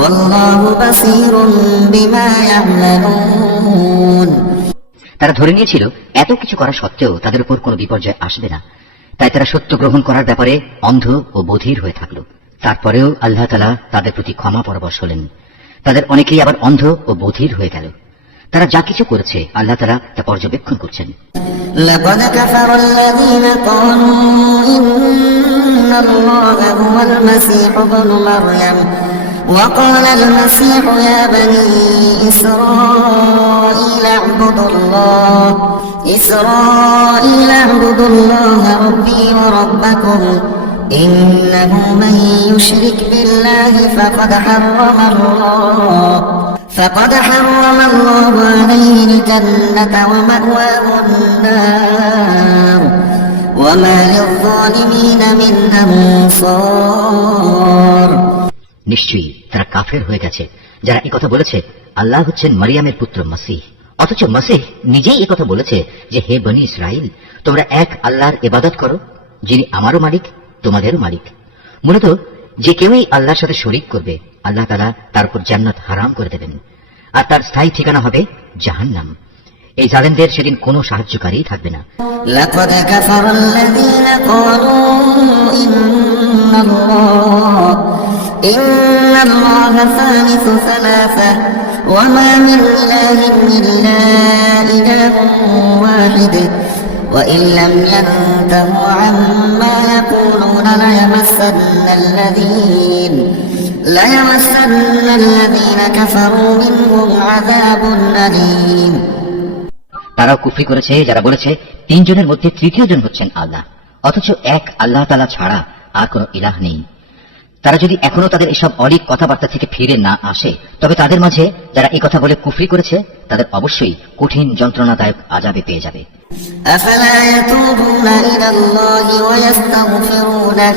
والله بصير بما يعملون। তারা ধরে নিয়েছিল এত কিছু করা সত্ত্বেও তাদের উপর কোনো বিপর্যয় আসবে না, তাই তারা সত্য গ্রহণ করার ব্যাপারে অন্ধ ও বধির হয়ে থাকলো। তারপরেও আল্লাহ তাআলা তাদের প্রতি ক্ষমা পরবশ হলেন। তাদের অনেকেই আবার অন্ধ ও বধির হয়ে গেল। তারা যা কিছু করেছে আল্লাহ তাআলা তা পর্যবেক্ষণ করছেন। لقد كفر الذين قالوا إن الله هو المسيح ابن مريم وقال المسيح يا بني إسرائيل اعبدوا الله ربي وربكم إنه من يشرك بالله فقد حرم الله عليه الجنة ومأواه النار وما للظالمين من أنصار। নিশ্চয়ই তারা কাফের হয়ে গেছে যারা এই কথা বলেছে আল্লাহ হচ্ছেন মারিয়ামের পুত্র মসিহ, অথচ মসিহ নিজেই এই কথা বলেছে যে হে বনি ইসরাইল, তোমরা এক আল্লাহর ইবাদত করো যিনি আমারও মালিক তোমাদেরও মালিক। মূলত যে কেউই আল্লাহর সাথে শরীক করবে আল্লাহ তাআলা তার উপর জান্নাত হারাম করে দেবেন, আর তার স্থায়ী ঠিকানা হবে জাহান্নাম। এই জালেমদের সেদিন কোনো সাহায্যকারী থাকবে না। لقد كفر الذين قالوا إن الله ثالث ثلاثة وما من إله إلا إله واحد وإن لم ينتهوا عما يقولون ليمسن الذين كفروا منهم عذاب أليم। তারাও কুফরি করেছে যারা বলেছে তিনজনের মধ্যে তৃতীয় জন হচ্ছেন আল্লাহ, অথচ এক আল্লাহ তাআলা ছাড়া আর কোনো ইলাহ নেই। তারা যদি এখনো তাদের এসব অলীক কথাবার্তা থেকে ফিরে না আসে, তবে তাদের মাঝে যারা এই কথা বলে কুফরি করেছে তাদের অবশ্যই কঠিন যন্ত্রণাদায়ক আযাবে পেয়ে যাবে। أفلا يتوبون إلى الله ويستغفرونه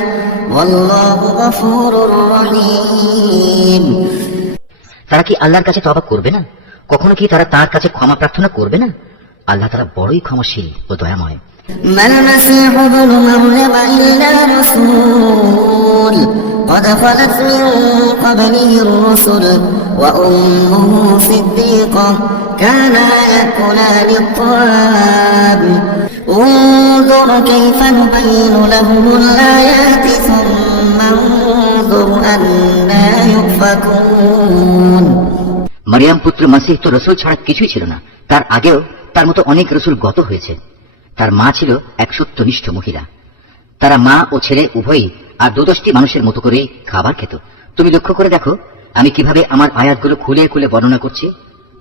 والله غفور رحيم। তারা কি আল্লাহর কাছে তওবা করবে না? কখনো কি তারা তার কাছে ক্ষমা প্রার্থনা করবে না? আল্লাহ তাআলা বড়ই ক্ষমাশীল ও দয়াময়। ما المسيح ابن مريم إلا رسول قد خلت من قبله الرسل وأمه صديقة كانا يأكلان الطعام انظر كيف نبين لهم الآيات ثم انظر أنا يؤفكون। মারিয়াম পুত্র মসিহ তো রসুল ছাড়া কিছুই ছিল না, তার আগেও তার মতো অনেক রসুল গত হয়েছে। তার মা ছিল এক সত্যনিষ্ঠ মহিলা। তারা মা ও ছেলে উভয়ই আর 10টি মানুষের মতো করেই খাবার খেত। তুমি লক্ষ্য করে দেখো আমি কিভাবে আমার আয়াতগুলো খুলে খুলে বর্ণনা করছি।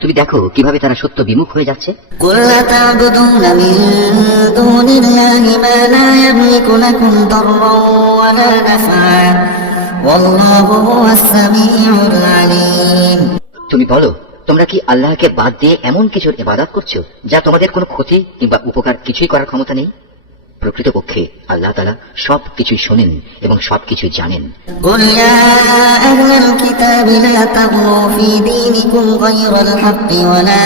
তুমি দেখো কিভাবে তারা সত্য বিমুখ হয়ে যাচ্ছে। قل أتعبدون من دون الله ما لا يملك لكم ضرا ولا نفعا والله هو السميع العليم। তুমি বলো তোমরা কি আল্লাহকে বাদ দিয়ে এমন কিছুর ইবাদত করছো যা তোমাদের কোনো ক্ষতি কিংবা উপকার কিছুই করার ক্ষমতা নেই? প্রকৃতপক্ষে আল্লাহ তাআলা সবকিছুই শোনেন এবং সবকিছু জানেন। قل يا أهل الكتاب لا تغلوا في دينكم غير الحق ولا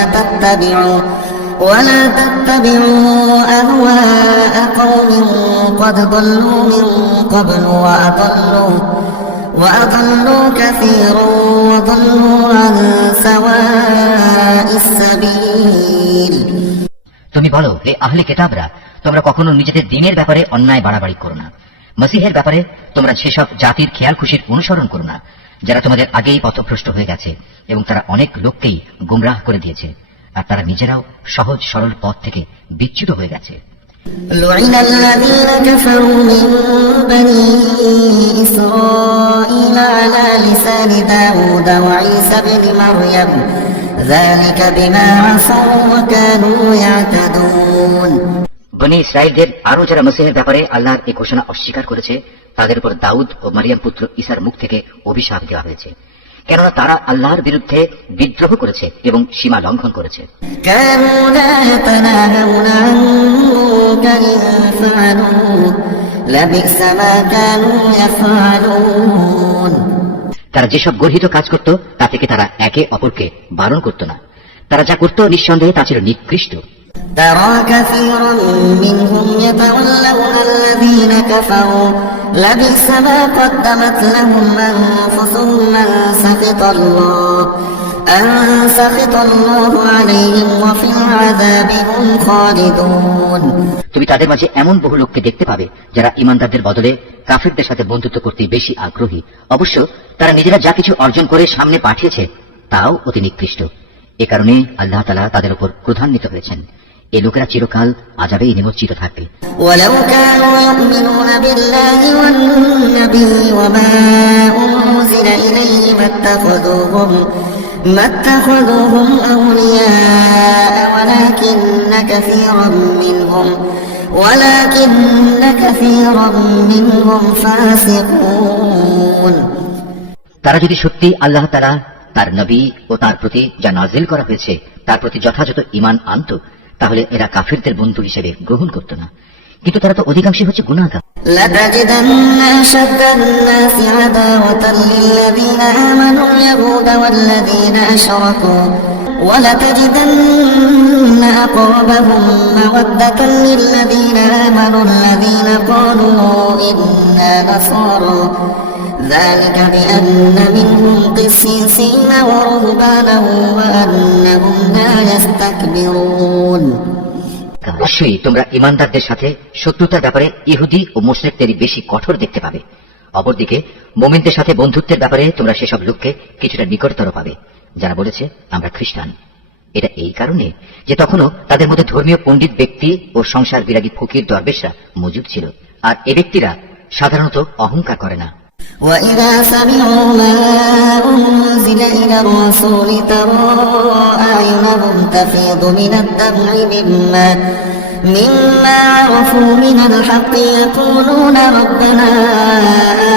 تتبعوا أهواء قوم قد ضلوا من قبل وأضلوا كثيرا وضلوا عن سواء السبيل। তুমি বলো হে আহলে কিতাবরা, তোমরা কখনো নিজেদের দ্বীনের ব্যাপারে অন্যায় বাড়াবাড়ি করো না। মসিহের ব্যাপারে তোমরা সেসব জাতির খেয়াল খুশির অনুসরণ করো না যারা তোমাদের আগেই পথভ্রষ্ট হয়ে গেছে এবং তারা অনেক লোককেই গুমরাহ করে দিয়েছে, আর তারা নিজেরাও সহজ সরল পথ থেকে বিচ্যুত হয়ে গেছে। لعن الذين كفروا من بني إسرائيل على لسان داود وعيسى بن مريم ذلك بما عصوا وكانوا يعتدون। বনী ইসরাইলদের আরো যারা মসিহের ব্যাপারে আল্লাহর এই ঘোষণা অস্বীকার করেছে তাদের উপর দাউদ ও মারিয়াম পুত্র ঈসার মুখ থেকে অভিশাপ দেওয়া হয়েছে, কেননা তারা আল্লাহর বিরুদ্ধে বিদ্রোহ করেছে এবং সীমা লঙ্ঘন করেছে। كانوا لا يتناهون عن منكر فعلوه لبئس ما كانوا يفعلون। তারা যেসব গর্হিত কাজ করত তা থেকে তারা একে অপরকে বারণ করত না। তারা যা করত নিঃসন্দেহে তা ছিল নিকৃষ্ট। ترى كثيرا منهم يتولون الذين كفروا لبئس ما قدمت لهم أنفسهم أن سخط الله عليهم وفي العذاب هم خالدون। তুমি তাদের মাঝে এমন বহু লোককে দেখতে পাবে যারা ইমানদারদের বদলে কাফিরদের সাথে বন্ধুত্ব করতে বেশি আগ্রহী। অবশ্য তারা নিজেরা যা কিছু অর্জন করে সামনে পাঠিয়েছে তাও অতি নিকৃষ্ট। এ কারণে আল্লাহ তাআলা তাদের উপর ক্রোধান্বিত হয়েছেন। এই লোকেরা চিরকাল আযাবে নিমজ্জিত থাকবে। ولو كانوا يؤمنون بالله والنبي وما أنزل إليه ما اتخذوهم أولياء ولكن كثيرا منهم فاسقون। তারা যদি সত্যি আল্লাহ তাআলা তার নবী ও তার প্রতি যা নাজিল করা হয়েছে তার প্রতি যথাযথ ঈমান আনত তাহলে এরা কাফিরদের বন্ধু হিসেবে গ্রহণ করত না। কিন্তু তারা তো অধিকাংশই হচ্ছে গুনাহগার। لتجدن أشد الناس عداوة للذين آمنوا اليهود والذين أشركوا ولتجدن أقربهم مودة للذين آمنوا الذين قالوا إنا نصارى ذلك بأن منهم قسيسين ورهبانا وأنهم لا يستكبرون। অবশ্যই তোমরা ইমানদারদের সাথে শত্রুতার ব্যাপারে ইহুদি ও মুশরিকদেরই বেশি কঠোর দেখতে পাবে। অপরদিকে মুমিনদের সাথে বন্ধুত্বের ব্যাপারে তোমরা সেসব লোককে কিছুটা নিকটতর পাবে যারা বলেছে আমরা খ্রিস্টান। এটা এই কারণে যে তখনও তাদের মধ্যে ধর্মীয় পণ্ডিত ব্যক্তি ও সংসার বিরাগী ফকির দরবেশরা মজুদ ছিল, আর এ ব্যক্তিরা সাধারণত অহংকার করে না। وَإِذَا سَمِعُوا مَا أُنزِلَ إِلَى الرَّسُولِ تَرَى أَعْيُنَهُمْ تَفِيضُ مِنَ الدَّمْعِ مِمَّا عَرَفُوا مِنَ الْحَقِّ يَقُولُونَ رَبَّنَا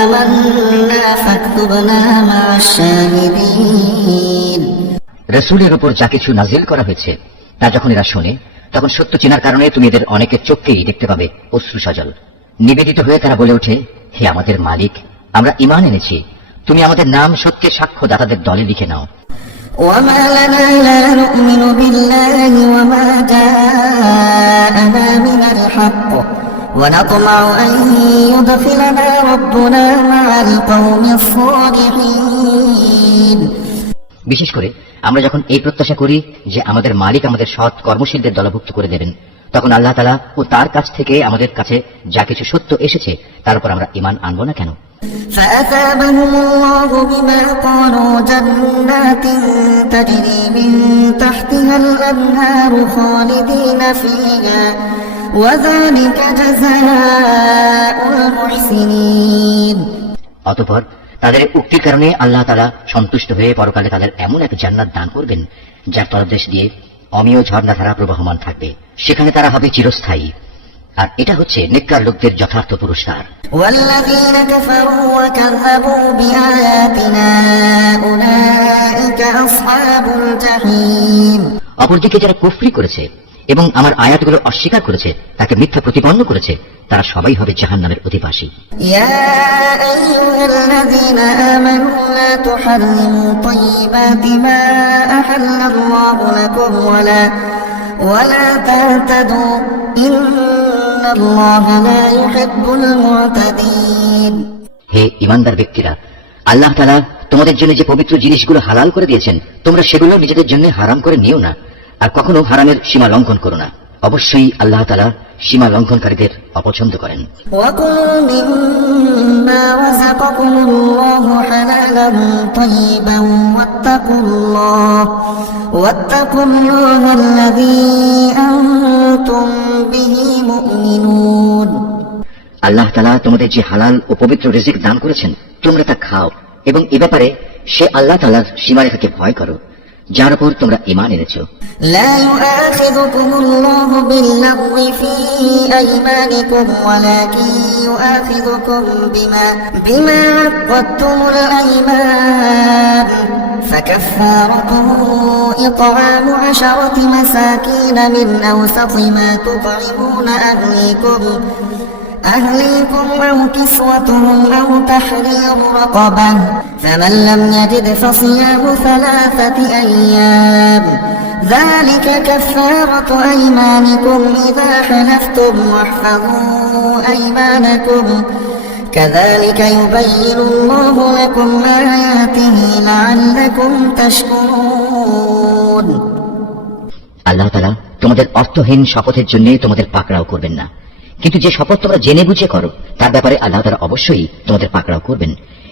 آمَنَّا فَاكْتُبْنَا مَعَ الشَّاهِدِينَ। রাসূলের উপর যা কিছু নাজিল করা হয়েছে তা যখন এরা শোনে তখন সত্য চেনার কারণে তুমি এদের অনেকের চোখকেই দেখতে পাবে অশ্রু সজল। নিবেদিত হয়ে তারা বলে ওঠে, হে আমাদের মালিক, আমরা ঈমান এনেছি, তুমি আমাদের নাম সত্যের সাক্ষ্যদাতাদের দলে লিখে নাও। وما لنا لا نؤمن بالله وما جاءنا من الحق ونطمع أن يدخلنا ربنا مع القوم الصالحين। বিশেষ করে আমরা যখন এই প্রত্যাশা করি যে আমাদের মালিক আমাদের সৎ কর্মশীলদের দলভুক্ত করে দেবেন, তখন আল্লাহ তাআলা ও তার কাছ থেকে আমাদের কাছে যা কিছু সত্য এসেছে তার উপর আমরা ঈমান আনবো না কেন? فأثابهم الله بما قالوا جنات تجري من تحتها الأنهار خالدين فيها وذلك جزاء المحسنين। অতঃপর তাদের উক্তির কারণে আল্লাহ তাআলা সন্তুষ্ট হয়ে পরকালে তাদের এমন এক জান্নাত দান করবেন যার তলদেশ দিয়ে অমীয় ঝর্ণাধারা প্রবাহমান থাকবে, সেখানে তারা হবে চিরস্থায়ী। আর এটা হচ্ছে নেককার লোকদের যথার্থ পুরস্কার। والذين كفروا وكذبوا بآياتنا أولئك أصحاب الجحيم। অপরদিকে যারা কুফরি করেছে এবং আমার আয়াতগুলো অস্বীকার করেছে, তাকে মিথ্যা প্রতিপন্ন করেছে, তারা সবাই হবে জাহান্নামের অধিবাসী। يا أيها الذين آمنوا لا تحرموا طيبات ما أحل الله لكم ولا تعتدوا إن الله لا يحب المعتدين। হে ঈমানদার ব্যক্তিরা, আল্লাহ তাআলা তোমাদের জন্য যে পবিত্র জিনিসগুলো হালাল করে দিয়েছেন তোমরা সেগুলো নিজেদের জন্য হারাম করে নিও না, আর কখনো হারামের সীমা লঙ্ঘন করো না। অবশ্যই আল্লাহ তাআলা সীমা লঙ্ঘনকারীদের অপছন্দ করেন। وكلوا مما رزقكم الله حلالا طيبا واتقوا الله الذي أنتم به مؤمنون। আল্লাহ তাআলা তোমাদের যে হালাল ও পবিত্র রিজিক দান করেছেন তোমরা তা খাও এবং এ ব্যাপারে সে আল্লাহ তাআলার সীমারেখাকে ভয় করো যার উপর তোমরা ঈমান এনেছো। لا يؤاخذكم الله باللغو في أيمانكم ولكن يؤاخذكم بما عقدتم الأيمان فكفارته إطعام 10 مساكين من أوسط ما تطعمون أهليكم أهليكم أو كسوتهم أو تحرير رقبة فمن لم يجد فصيام 3 أيام ذلك كفارة أيمانكم إذا حلفتم واحفظوا أيمانكم كذلك يبين الله لكم آياته لعلكم تشكرون আল্লাহ তাআলা তোমাদের অর্থহীন শপথের জন্য তোমাদের পাকড়াও করবেন না, কিন্তু যে শপথ তোমরা জেনে বুঝে করো তার ব্যাপারে আল্লাহ তাআলা অবশ্যই তোমাদের পাকড়াও করবেন,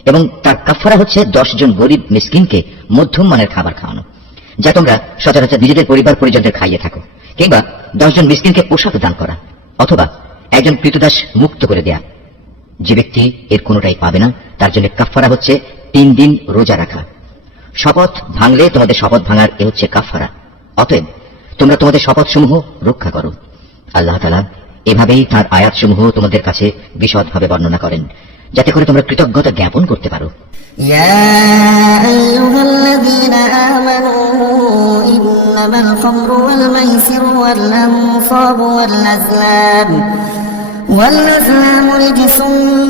এবং তার কাফারা হচ্ছে 10 জন গরিব মিসকিনকে মধ্যম মানের খাবার খাওয়ানো, যা তোমরা সচরাচর নিজেদের পরিবার পরিজনদের খাইয়ে থাকো, কিংবা 10 জন মিসকিনকে পোশাক দান করা, অথবা একজন কৃতদাস মুক্ত করে দেয়া। যে ব্যক্তি এর কোনোটাই পাবে না তার জন্য কাফারা হচ্ছে 3 দিন রোজা রাখা। শপথ ভাঙলে তোমাদের শপথ ভাঙার এ হচ্ছে কাফারা। অতএব তোমরা তোমাদের শপথ সমূহ রক্ষা করো। আল্লাহ তাআলা এভাবেই তাঁর আয়াতসমূহ তোমাদের কাছে বিশদভাবে বর্ণনা করেন, যাতে করে তোমরা কৃতজ্ঞতা জ্ঞাপন করতে পারো। يا أيها الذين آمنوا إنما الخمر والميسر والأنصاب والأزلام رجس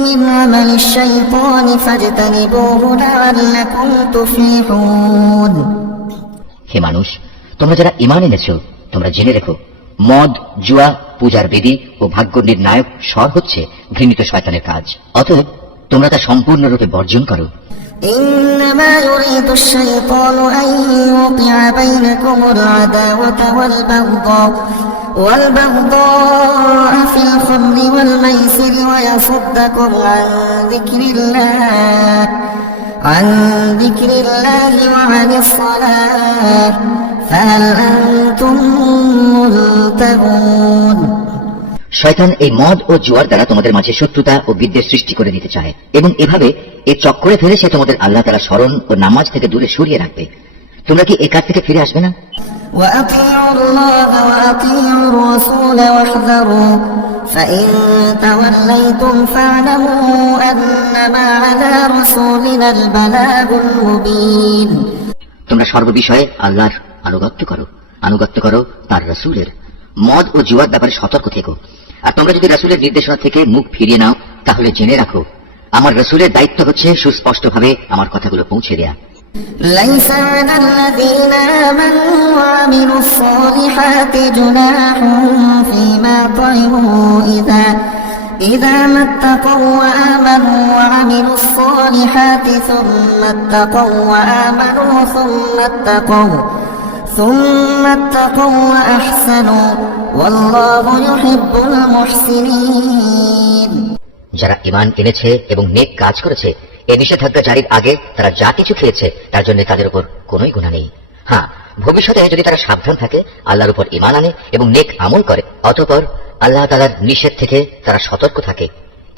من عمل الشيطان فاجتنبوه لعلكم تفلحون হে মানুষ, তোমরা যারা ঈমান এনেছো তোমরা জেনে রেখো, মদ, জুয়া, পূজার বেদী ও ভাগ্য নির্ণায়ক স্বর হচ্ছে ঘৃণিত শয়তানের কাজ। অতএব তোমরা তা সম্পূর্ণরূপে বর্জন করো। إنما يريد الشيطان أن يوقع بينكم العداوة والبغضاء في الخمر والميسر ويصدكم عن ذكر الله وعن الصلاة فهل أنتم منتهون শয়তান এই মদ ও জুয়ার দ্বারা তোমাদের মাঝে শত্রুতা ও বিদ্বেষ সৃষ্টি করে দিতে চায়, এবং এভাবে এর চক্করে ফেলে সে তোমাদের আল্লাহ তাআলা স্মরণ ও নামাজ থেকে দূরে সরিয়ে রাখবে। তোমরা কি এই কাজ থেকে ফিরে আসবে না? وأطيعوا الله وأطيعوا الرسول واحذروا فإن توليتم فاعلموا أنما على رسولنا البلاغ المبين তোমরা সর্ববিষয়ে আল্লাহর আনুগত্য করো তার রাসূলের। মদ ও জুয়ার ব্যাপারে সতর্ক থেকো, আর তোমরা যদি রাসূলের নির্দেশনা থেকে মুখ ফিরিয়ে নাও তাহলে জেনে রাখো আমার রাসূলের দায়িত্ব হচ্ছে সুস্পষ্টভাবে আমার কথাগুলো পৌঁছে দেয়া। ليس على الذين آمنوا وعملوا الصالحات جناح فيما طعموا إذا ما اتقوا وآمنوا وعملوا الصالحات ثم اتقوا وآمنوا ثم اتقوا وأحسنوا والله يحب المحسنين যারা ঈমান এনেছে এবং নেক কাজ করেছে, এই নিষেধাজ্ঞা জারির আগে তারা যা কিছু খেয়েছে তার জন্য তাদের উপর কোনোই গুনাহ নেই। হ্যাঁ, ভবিষ্যতে যদি তারা সাবধান থাকে, আল্লাহর উপর ঈমান আনে এবং নেক আমল করে, অতঃপর আল্লাহ তাআলার নিষেধ থেকে তারা সতর্ক থাকে,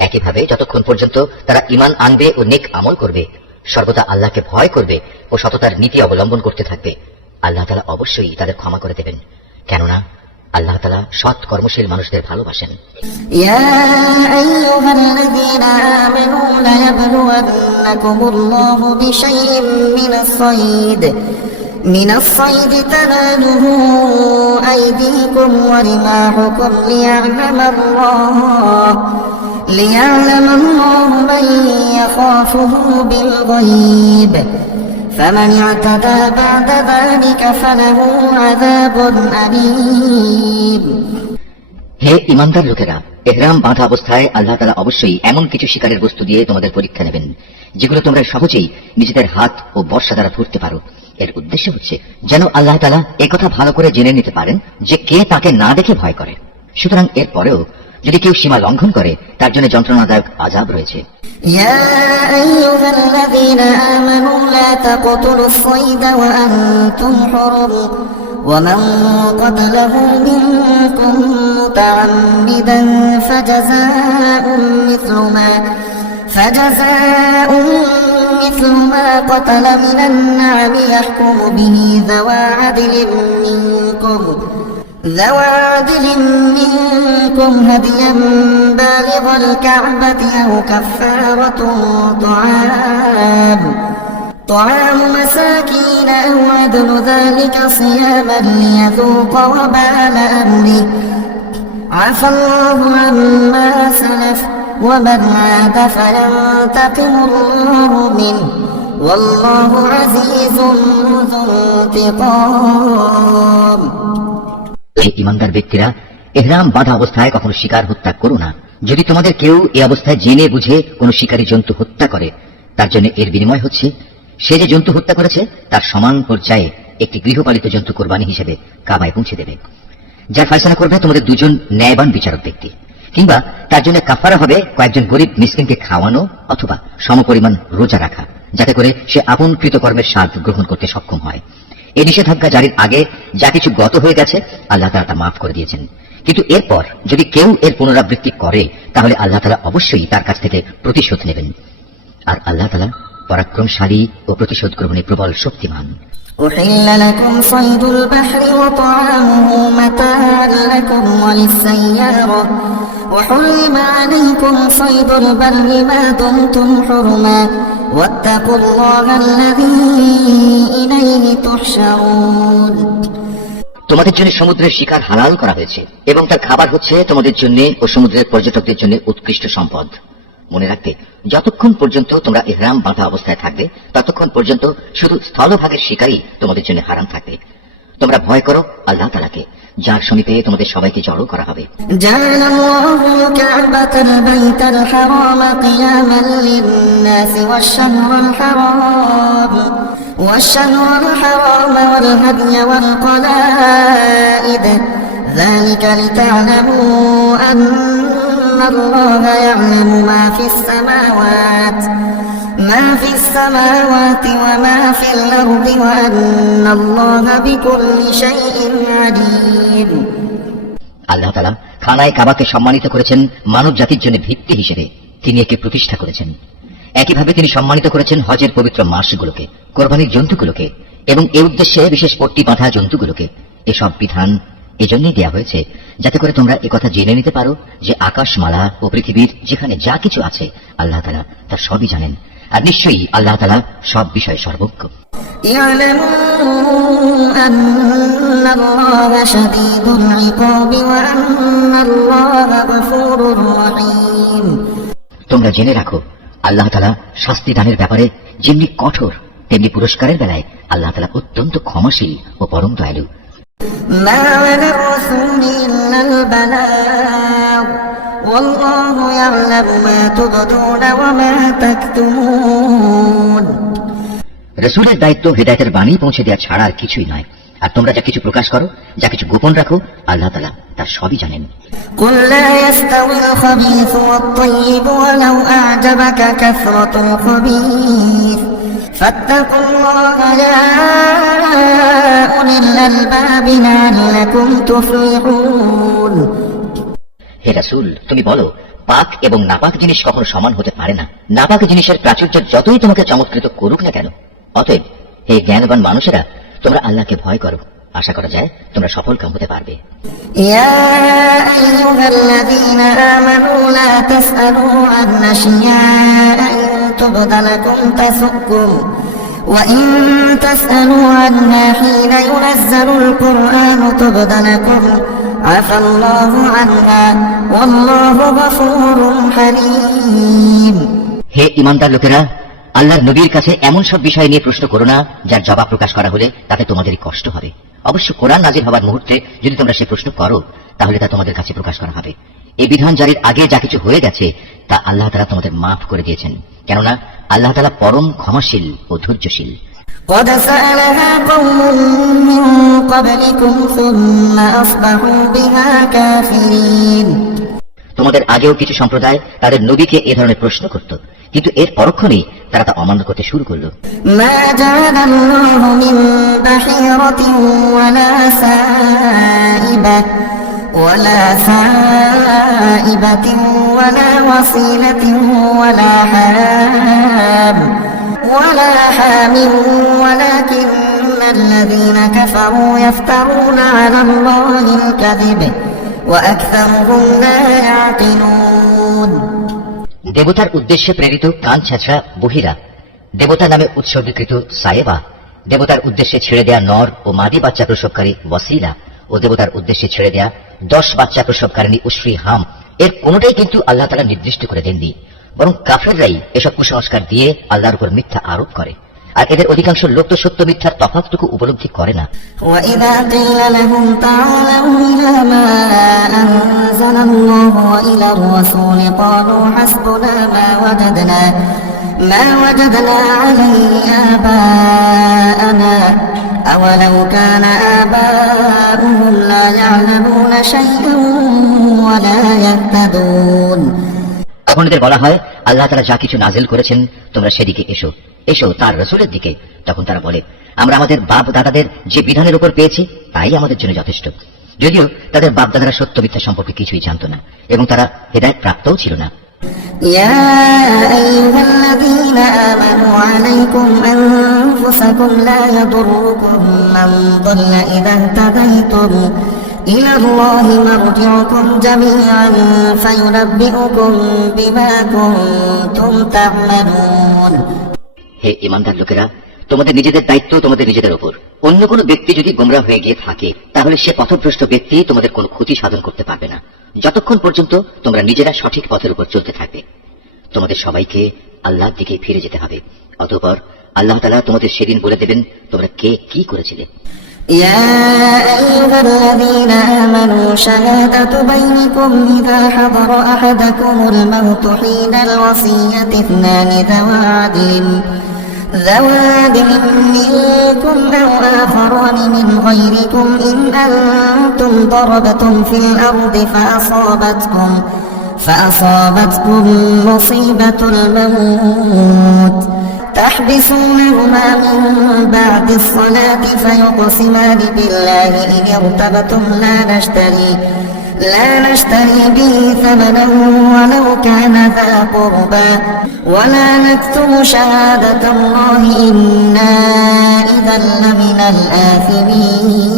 একইভাবে যতক্ষণ পর্যন্ত তারা ঈমান আনবে ও নেক আমল করবে, সর্বদা আল্লাহকে ভয় করবে ও সততার নীতি অবলম্বন করতে থাকবে, আল্লাহ তাআলা অবশ্যই তাদের ক্ষমা করে দেবেন, কেননা আল্লাহ তাআলা সৎ কর্মশীল মানুষদের ভালোবাসেন। يا أيها الذين آمنوا ليبلونكم الله بشيء من الصيد تناله أيديكم ورماحكم ليعلم الله من يخافه بالغيب فمن اعتدى بعد ذلك فله عذاب أليم হে ঈমানদার লোকেরা, ইহরাম বাঁধা অবস্থায় আল্লাহ তাআলা অবশ্যই এমন কিছু শিকারের বস্তু দিয়ে তোমাদের পরীক্ষা নেবেন যেগুলো তোমরা সহজেই নিজেদের হাত ও বর্শা দ্বারা ধরতে পারো। এর উদ্দেশ্য হচ্ছে যেন আল্লাহ তাআলা একথা ভালো করে জেনে নিতে পারেন যে কে তাকে না দেখে ভয় করে। সুতরাং এর পরেও যদি কেউ সীমা লঙ্ঘন করে তার জন্য যন্ত্রণাদায়ক আযাব রয়েছে। يا أيها الذين آمنوا لا تقتلوا الصيد وأنتم حرم ومن قتله منكم متعمدا فجزاء مثل ما قتل من النعم يحكم به ذوى عدل منكم هديا بالغ الكعبة أو كفارة طعام مساكين أو عدل ذلك صياما ليذوق وبال أمره عفى الله عما سلف ومن عاد فينتقم الله منه والله عزيز ذو انتقام। এই ইমানদার ব্যক্তিরা, ইহরাম বাঁধা অবস্থায় কখনো শিকার হত্যা করো না। যদি তোমাদের কেউ এই অবস্থায় জেনে বুঝে কোনো শিকারী জন্তু হত্যা করে, তার জন্য এর বিনিময় হচ্ছে সে যে জন্তু হত্যা করেছে তার সমান পর্যায়ে একটি গৃহপালিত জন্তু কোরবানি হিসেবে কাবায় পৌঁছে দেবে। যার ফয়সালা করবে তোমাদের দুজন ন্যায়বান বিচারক ব্যক্তি, কিংবা তার জন্য কাফারা হবে কয়েকজন গরিব মিসকিনকে খাওয়ানো অথবা সমপরিমাণ রোজা রাখা, যাতে করে সে আপন কৃতকর্মের স্বাদ গ্রহণ করতে সক্ষম হয়। এই নিষেধাজ্ঞা জারির আগে যা কিছু গত হয়ে গেছে আল্লাহ তাআলা তা মাফ করে দিয়েছেন, কিন্তু এরপর যদি কেউ এর পুনরাবৃত্তি করে তাহলে আল্লাহ তাআলা অবশ্যই তার কাছ থেকে প্রতিশোধ নেবেন। আর আল্লাহ তাআলা পরাক্রমশালী ও প্রতিশোধ গ্রহণে প্রবল শক্তিমান। أحل لكم صيد البحر وطعامه متاعا لكم وللسيارة وحرم عليكم صيد البر ما دمتم حرما واتقوا الله الذي إليه تحشرون। তোমাদের জন্য সমুদ্রের শিকার হালাল করা হয়েছে এবং তার খাবার হচ্ছে তোমাদের জন্য ও সমুদ্রের পর্যটকদের জন্য উৎকৃষ্ট সম্পদ। মনে রাখতে, যতক্ষণ পর্যন্ত তোমরা ইহরাম বাঁধা অবস্থায় থাকবে ততক্ষণ পর্যন্ত শুধু স্থলভাগের শিকারই তোমাদের জন্য হারাম থাকবে। তোমরা ভয় করো আল্লাহ তাআলাকে, যার সমীপে তোমাদের সবাইকে জড়ো করা হবে। جعل الله الكعبة البيت الحرام قياما للناس والشهر الحرام والهدي والقلائد ذلك لتعلموا أن الله يعلم ما في السماوات وما في الأرض وأن الله بكل شيء عليم। আল্লাহ তাআলা খানায় কাবাকে সম্মানিত করেছেন মানব জাতির জন্য ভিত্তি হিসেবে, তিনি একে প্রতিষ্ঠা করেছেন। একইভাবে তিনি সম্মানিত করেছেন হজের পবিত্র মাসগুলোকে, কোরবানির জন্তুগুলোকে এবং এ উদ্দেশ্যে বিশেষ পট্টি বাঁধা জন্তুগুলোকে। এসব বিধান এজন্যই দেয়া হয়েছে যাতে করে তোমরা একথা জেনে নিতে পারো যে আকাশমালা ও পৃথিবীর যেখানে যা কিছু আছে আল্লাহ তাআলা তা সবই জানেন, আর নিশ্চয়ই আল্লাহ তাআলা সব বিষয়ে সর্বজ্ঞ। তোমরা জেনে রাখো আল্লাহ তাআলা শাস্তি দানের ব্যাপারে যেমনি কঠোর, তেমনি পুরস্কারের বেলায় আল্লাহ তাআলা অত্যন্ত ক্ষমাশীল ও পরম দয়ালু। ما على الرسول إلا البلاغ والله يعلم ما تبدون وما تكتمون। রাসূলের দায়িত্ব হিদায়াতের বাণী পৌঁছে দেওয়া ছাড়া আর কিছুই নয়, আর তোমরা যা কিছু প্রকাশ করো, যা কিছু গোপন রাখো, আল্লাহ তাআলা তা সবই জানেন। قل لا يستوي الخبيث والطيب ولو أعجبك كثرة الخبيث فاتقوا الله يا أولي الألباب لعلكم تفلحون। হে রাসূল, তুমি বলো, পাক এবং নাপাক জিনিস কখনো সমান হতে পারে না। নাপাক জিনিসের প্রাচুর্য যতই তোমাকে চমৎকৃত করুক না কেন, অতএব হে জ্ঞানবান মানুষেরা, তোমরা আল্লাহকে ভয় করো, আশা করা যায় তোমরা সফলকাম হতে পারবে। يا أيها الذين آمنوا لا تسألوا عن أشياء إن تبد لكم تسؤكم وإن تسألوا عنها حين ينزل القرآن تبد لكم عفى الله عنها والله غفور حليم। হে ঈমানদার লোকেরা, আল্লাহর নবীর কাছে এমন সব বিষয় নিয়ে প্রশ্ন করো না যার জবাব প্রকাশ করা হলে তাতে তোমাদেরই কষ্ট হবে। অবশ্য কোরআন নাযিল হওয়ার মুহূর্তে যদি তোমরা সে প্রশ্ন করো তাহলে তা তোমাদের কাছে প্রকাশ করা হবে। এই বিধান জারির আগে যা কিছু হয়ে গেছে তা আল্লাহ তাআলা তোমাদের মাফ করে দিয়েছেন, কেননা আল্লাহ তাআলা পরম ক্ষমাশীল ও ধৈর্যশীল। قد سألها قوم من قبلكم ثم أصبحوا بها كافرين। তোমাদের আগেও কিছু সম্প্রদায় তাদের নবীকে এ ধরনের প্রশ্ন করত, কিন্তু এর পরক্ষণেই তারা তা অমান্য করতে শুরু করল। ما جعل الله من بحيرة ولا سائبة ولا وصيلة ولا حام ولكن الذين كفروا يفترون على الله الكذب وأكثرهم لا يعقلون। দেবতার উদ্দেশ্যে প্রেরিত কান ছেঁচড়া বহিরা, দেবতা নামে উৎসর্গীকৃত সায়েবা, দেবতার উদ্দেশ্যে ছেড়ে দেয়া নর ও মাদি বাচ্চা প্রসবকারী ওয়াসিলা ও দেবতার উদ্দেশ্যে ছেড়ে দেয়া 10 বাচ্চা প্রসবকারিণী উশরি হাম এর কোনটাই কিন্তু আল্লাহ তাআলা নির্দিষ্ট করে দেননি, বরং কাফেররাই এসব কুসংস্কার দিয়ে আল্লাহর উপর মিথ্যা আরোপ করে। আর এদের অধিকাংশ লোক তো সত্য মিথ্যার তফাৎটুকু উপলব্ধি করে না। وَإِذَا قِيلَ لَهُمْ تَعَالَوْا إِلَى مَا أَنزَلَ اللَّهُ وَإِلَى الرَّسُولِ قَالُوا حَسْبُنَا مَا وَجَدْنَا عَلَيْهِ آبَاءَنَا أَوَلَوْ كَانَ آبَاؤُهُمْ لَا يَعْلَمُونَ شَيْئًا وَلَا يَهْتَدُونَ। তখন এদের বলা হয়, আল্লাহ তাআলা যা কিছু নাজিল করেছেন তোমরা সেদিকে এসো, এসো তার রাসূলের দিকে। তখন তারা বলে, আমরা আমাদের বাপ দাদাদের যে বিধানের উপর পেয়েছি তাই আমাদের জন্য যথেষ্ট। যদিও তাদের বাপ দাদারা সত্য মিথ্যা সম্পর্কে কিছুই জানত না এবং তারা হেদায়েত প্রাপ্তও ছিল না। يا أيها الذين آمنوا عليكم أنفسكم لا يضركم من ضل إذا اهتديتم إلى الله مرجعكم جميعا فينبئكم بما كنتم تعملون। হে ঈমানদার লোকেরা, তোমাদের নিজেদের দায়িত্ব তোমাদের নিজেদের উপর। অন্য কোনো ব্যক্তি যদি গোমরা হয়ে গিয়ে থাকে তাহলে সে পথভ্রষ্ট ব্যক্তি তোমাদের কোনো ক্ষতি সাধন করতে পারবে না, যতক্ষণ পর্যন্ত তোমরা নিজেরা সঠিক পথের উপর চলতে থাকবে। তোমাদের সবাইকে আল্লাহর দিকে ফিরে যেতে হবে। অতঃপর আল্লাহ তাআলা তোমাদের সেদিন বলে দেবেন তোমরা কে কি করেছিলে। يا أيها الذين آمنوا شهادة بينكم إذا حضر أحدكم الموت حين الوصية اثنان ذوى عدل منكم أو آخران من غيركم إن أنتم ضربتم في الأرض فأصابتكم مصيبة الموت تحبسونهما من بعد الصلاة فيقسمان بالله إن ارتبتم لا نشتري به ثمنا ولو كان ذا قربى ولا نكتم شهادة الله إنا إذا لمن الآثمين।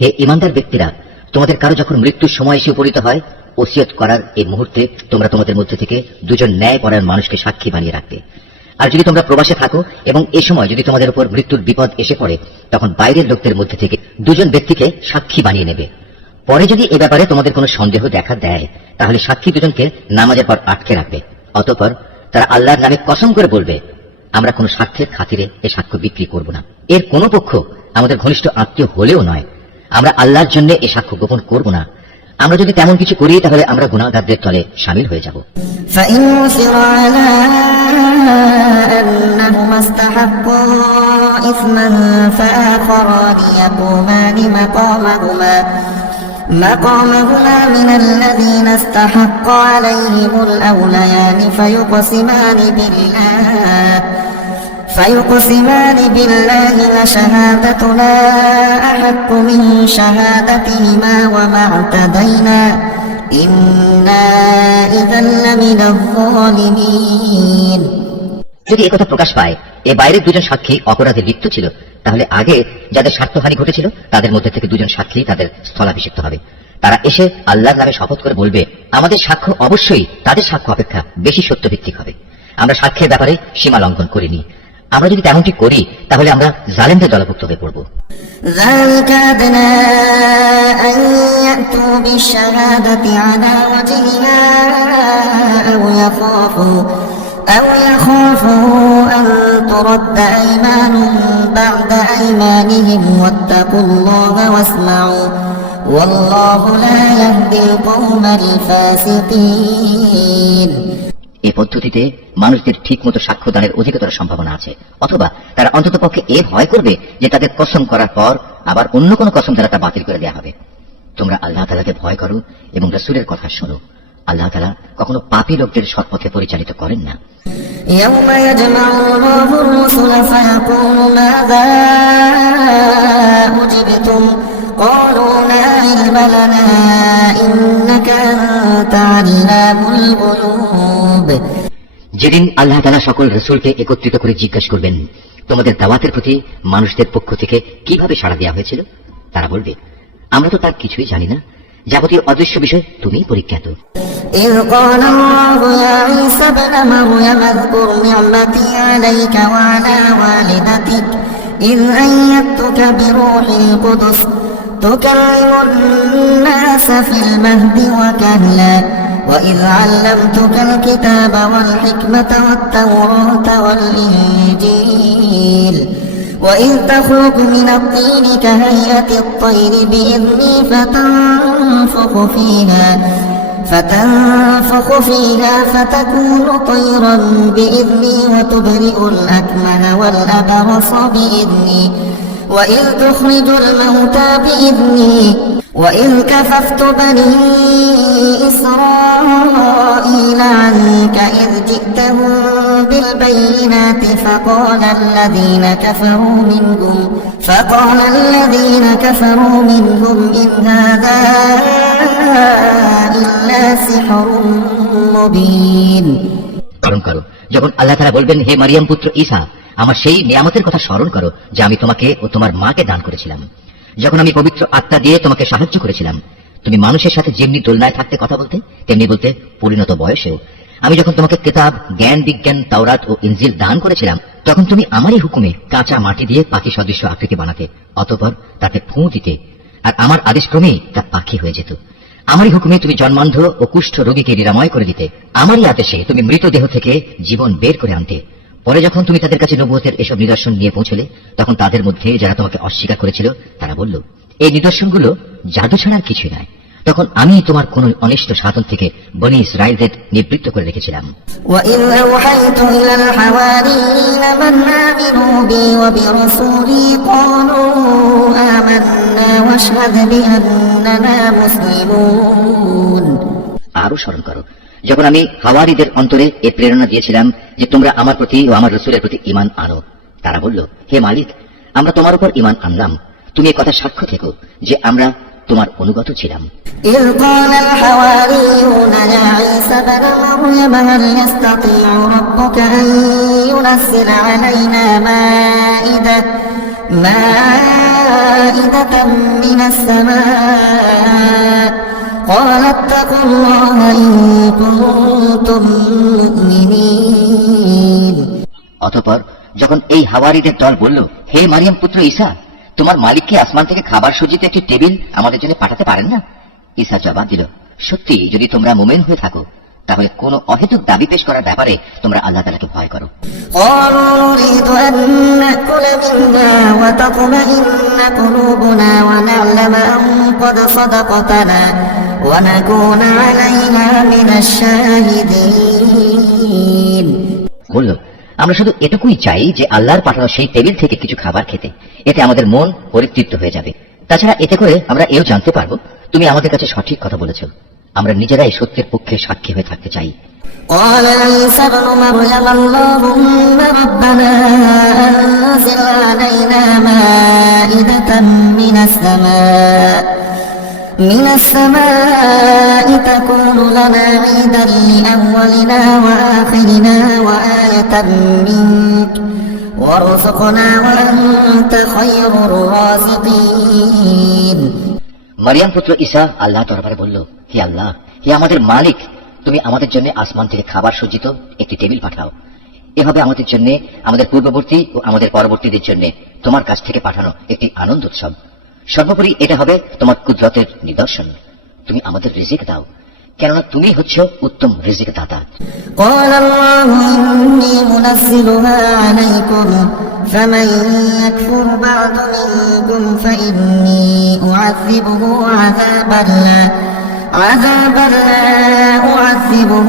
হে ঈমানদার ব্যক্তিরা, তোমাদের কারো যখন মৃত্যুর সময় এসে উপনীত হয়, ওসিয়ত করার এই মুহূর্তে তোমরা তোমাদের মধ্যে থেকে দুজন ন্যায়পরায়ণ মানুষকে সাক্ষী বানিয়ে রাখবে। আর যদি তোমরা প্রবাসে থাকো এবং এ সময় যদি তোমাদের উপর মৃত্যুর বিপদ এসে পড়ে, তখন বাইরের লোকদের মধ্যে থেকে দুজন ব্যক্তিকে সাক্ষী বানিয়ে নেবে। পরে যদি এ ব্যাপারে তোমাদের কোনো সন্দেহ দেখা দেয় তাহলে সাক্ষী দুজনকে নামাজের পর আটকে রাখবে। অতঃপর তারা আল্লাহর নামে কসম করে বলবে, আমরা কোনো স্বার্থের খাতিরে এ সাক্ষ্য বিক্রি করব না। এর কোনো পক্ষ আমাদের ঘনিষ্ঠ আত্মীয় হলেও নয়, আমরা আল্লাহর জন্য এ সাক্ষ্য গোপন করব না। আমরা যদি তেমন কিছু করি তাহলে আমরা গুনাহগারদের দলে শামিল হয়ে যাব। فإن عثر على أنهما استحقا إثما فآخران يقومان مقامهما من الذين استحق عليهم الأوليان فيقسمان بالله لشهادتنا أحق من شهادتهما وما اعتدينا إنا إذا لمن الظالمين। যদি একথা প্রকাশ পায় এ বাইরের দুজন সাক্ষী অপরাধে লিপ্ত ছিল, তাহলে আগে যাদের স্বার্থহানি ঘটেছিল তাদের মধ্যে থেকে দুজন সাক্ষী তাদের স্থলাভিষিক্ত হবে। তারা এসে আল্লাহর নামে শপথ করে বলবে, আমাদের সাক্ষ্য অবশ্যই তাদের সাক্ষ্য অপেক্ষা বেশি সত্যভিত্তিক হবে। আমরা সাক্ষ্যের ব্যাপারে সীমা লঙ্ঘন করিনি। আমরা যদি তেমনটি করি তাহলে আমরা জালেমদের দলভুক্ত হয়ে পড়ব। ذلك أدنى أن يأتوا بالشهادة على وجهها أو يخافوا أن ترد أيمان بعد أيمانهم واتقوا الله واسمعوا والله لا يهدي القوم الفاسقين। এই পদ্ধতিতে মানুষদের ঠিক মতো সাক্ষ্যদানের অধিকতর সম্ভাবনা আছে, অথবা তারা অন্ততপক্ষে এ ভয় করবে যে তাদের কসম করার পর আবার অন্য কোনো কসম দ্বারা তা বাতিল করে দেওয়া হবে। তোমরা আল্লাহ তাআলাকে ভয় করো এবং রাসূলের কথা শোনো। আল্লাহ তাআলা কখনো পাপী লোকদের সৎপথে পরিচালিত করেন না। يوم يجمع الله الرسل فيقول ماذا أجبتم قالوا لا علم لنا إنك أنت علام الغيوب। যেদিন আল্লাহ তাআলা সকল রাসূলকে একত্রিত করে জিজ্ঞাসা করবেন, তোমাদের দাওয়াতের প্রতি মানুষদের পক্ষ থেকে কিভাবে সাড়া দেওয়া হয়েছিল, তারা বলবে, আমরা তো তার কিছুই জানি না, যাবতীয় অদৃশ্য বিষয় তুমিই পরিজ্ঞাত। إذ قال الله يا عيسى ابن مريم اذكر نعمتي عليك وعلى والدتك إذ أيدتك بروح القدس تكلم الناس في المهد وكهلا وإذ علمتك الكتاب والحكمة والتوراة والإنجيل وإذ تخلق من الطين كهيئة الطير بإذني فتنفخ فيها فتكون طيرا بإذني وتبرئ الأكمه والأبرص بإذني وإذ تخرج الموتى بإذني وإذ كففت بني إسرائيل عنك إذ جئتهم بالبينات فقال الذين كفروا منهم إن هذا إلا سحر مبين। স্মরণ করো যখন আল্লাহ তাআলা বলবেন, হে মারিয়াম পুত্র ঈসা, আমার সেই নিয়ামতের কথা স্মরণ করো যা আমি তোমাকে ও তোমার মাকে দান করেছিলাম, যখন আমি পবিত্র আত্মা দিয়ে তোমাকে সাহায্য করেছিলাম। তুমি মানুষের সাথে যেমনি দোলনায় থাকতে কথা বলতে, তেমনি বলতে পরিণত বয়সেও। আমি যখন তোমাকে কিতাব, জ্ঞান বিজ্ঞান, তাওরাত ও ইনজিল দান করেছিলাম, তখন তুমি আমারই হুকুমে কাঁচা মাটি দিয়ে পাখি সদৃশ্য আকৃতি বানাতে, অতঃপর তাতে ফুঁ দিতে, আর আমার আদেশক্রমেই তা পাখি হয়ে যেত। আমারই হুকুমে তুমি জন্মান্ধ ও কুষ্ঠ রোগীকে নিরাময় করে দিতে। আমারই আদেশে তুমি মৃতদেহ থেকে জীবন বের করে আনতে। পরে যখন তুমি তাদের কাছে নবুয়তের এসব নিদর্শন নিয়ে পৌঁছলে, তখন তাদের মধ্যে যারা তোমাকে অস্বীকার করেছিল তারা বলল, এই নিদর্শনগুলো জাদু ছাড়া আর কিছুই নয়। তখন আমি তোমার কোন অনিষ্ট সাধন থেকে বনি ইসরাঈলদের নিবৃত্ত করে রেখেছিলাম। وَإِذْ أَوْحَيْتُ إِلَى الْحَوَارِيِّينَ مَنْ آمِنُوا بِي وَبِرَسُولِي قَالُوا آمَنَّا وَاشْهَدْ بِأَنَّنَا مُسْلِمُونَ। আরো স্মরণ করো যখন আমি হাওয়ারীদের অন্তরে এ প্রেরণা দিয়েছিলাম যে তোমরা আমার প্রতি ও আমার রাসূলের প্রতি ঈমান আনো। তারা বলল, হে মালিক, আমরা তোমার উপর ঈমান আনলাম। তুমি এ কথা সাক্ষ্য থেকো যে আমরা তোমার অনুগত ছিলাম। إذ قال الحواريون يا عيسى ابن مريم هل يستطيع ربك أن ينزل علينا مائدة من السماء قال اتقوا الله إن كنتم مؤمنين। অতঃপর যখন এই হাওয়ারীদের দল বলল, হে মারিয়াম পুত্র ঈসা, তোমার মালিককে আসমান থেকে খাবার সজ্জিত একটি টেবিল আমাদের জন্য পাঠাতে পারেন না? ঈসা জবাব দিল, সত্যি যদি তোমরা মুমিন হয়ে থাকো তাহলে কোন অহেতুক দাবি পেশ করার ব্যাপারে তোমরা আল্লাহ তাআলাকে ভয় করো। قالوا نريد أن نأكل منها وتطمئن قلوبنا ونعلم أن قد صدقتنا ونكون عليها من الشاهدين। বলল, আমরা শুধু এটুকুই চাই যে আল্লাহর পাঠানো সেই টেবিল থেকে কিছু খাবার খেতে, এতে আমাদের মন পরিতৃপ্ত হয়ে যাবে। তাছাড়া এতে করে আমরা এও জানতে পারবো তুমি আমাদের কাছে সঠিক কথা বলেছ। আমরা নিজেরাই সত্যের পক্ষে সাক্ষী হয়ে থাকতে চাই। قال عيسى ابن مريم اللهم ربنا أنزل علينا مائدة من السماء تكون لنا عيدا لأولنا وآخرنا وآية منك وارزقنا وأنت خير الرازقين। মারিয়াম পুত্র ঈসা আল্লাহ দরবারে বলল, হে আল্লাহ, হে আমাদের মালিক, তুমি আমাদের জন্য আসমান থেকে খাবার সজ্জিত একটি টেবিল পাঠাও। এভাবে আমাদের জন্য, আমাদের পূর্ববর্তী ও আমাদের পরবর্তীদের জন্য তোমার কাছ থেকে পাঠানো একটি আনন্দ উৎসব। সর্বোপরি এটা হবে তোমার কুদরতের নিদর্শন। তুমি আমাদের রিজিক দাও, কেননা তুমি হচ্ছ উত্তম রিজিক দাতা। قال الله إني منزلها عليكم فمن يكفر بعد منكم فإني أعذبه عذابا لا أعذبه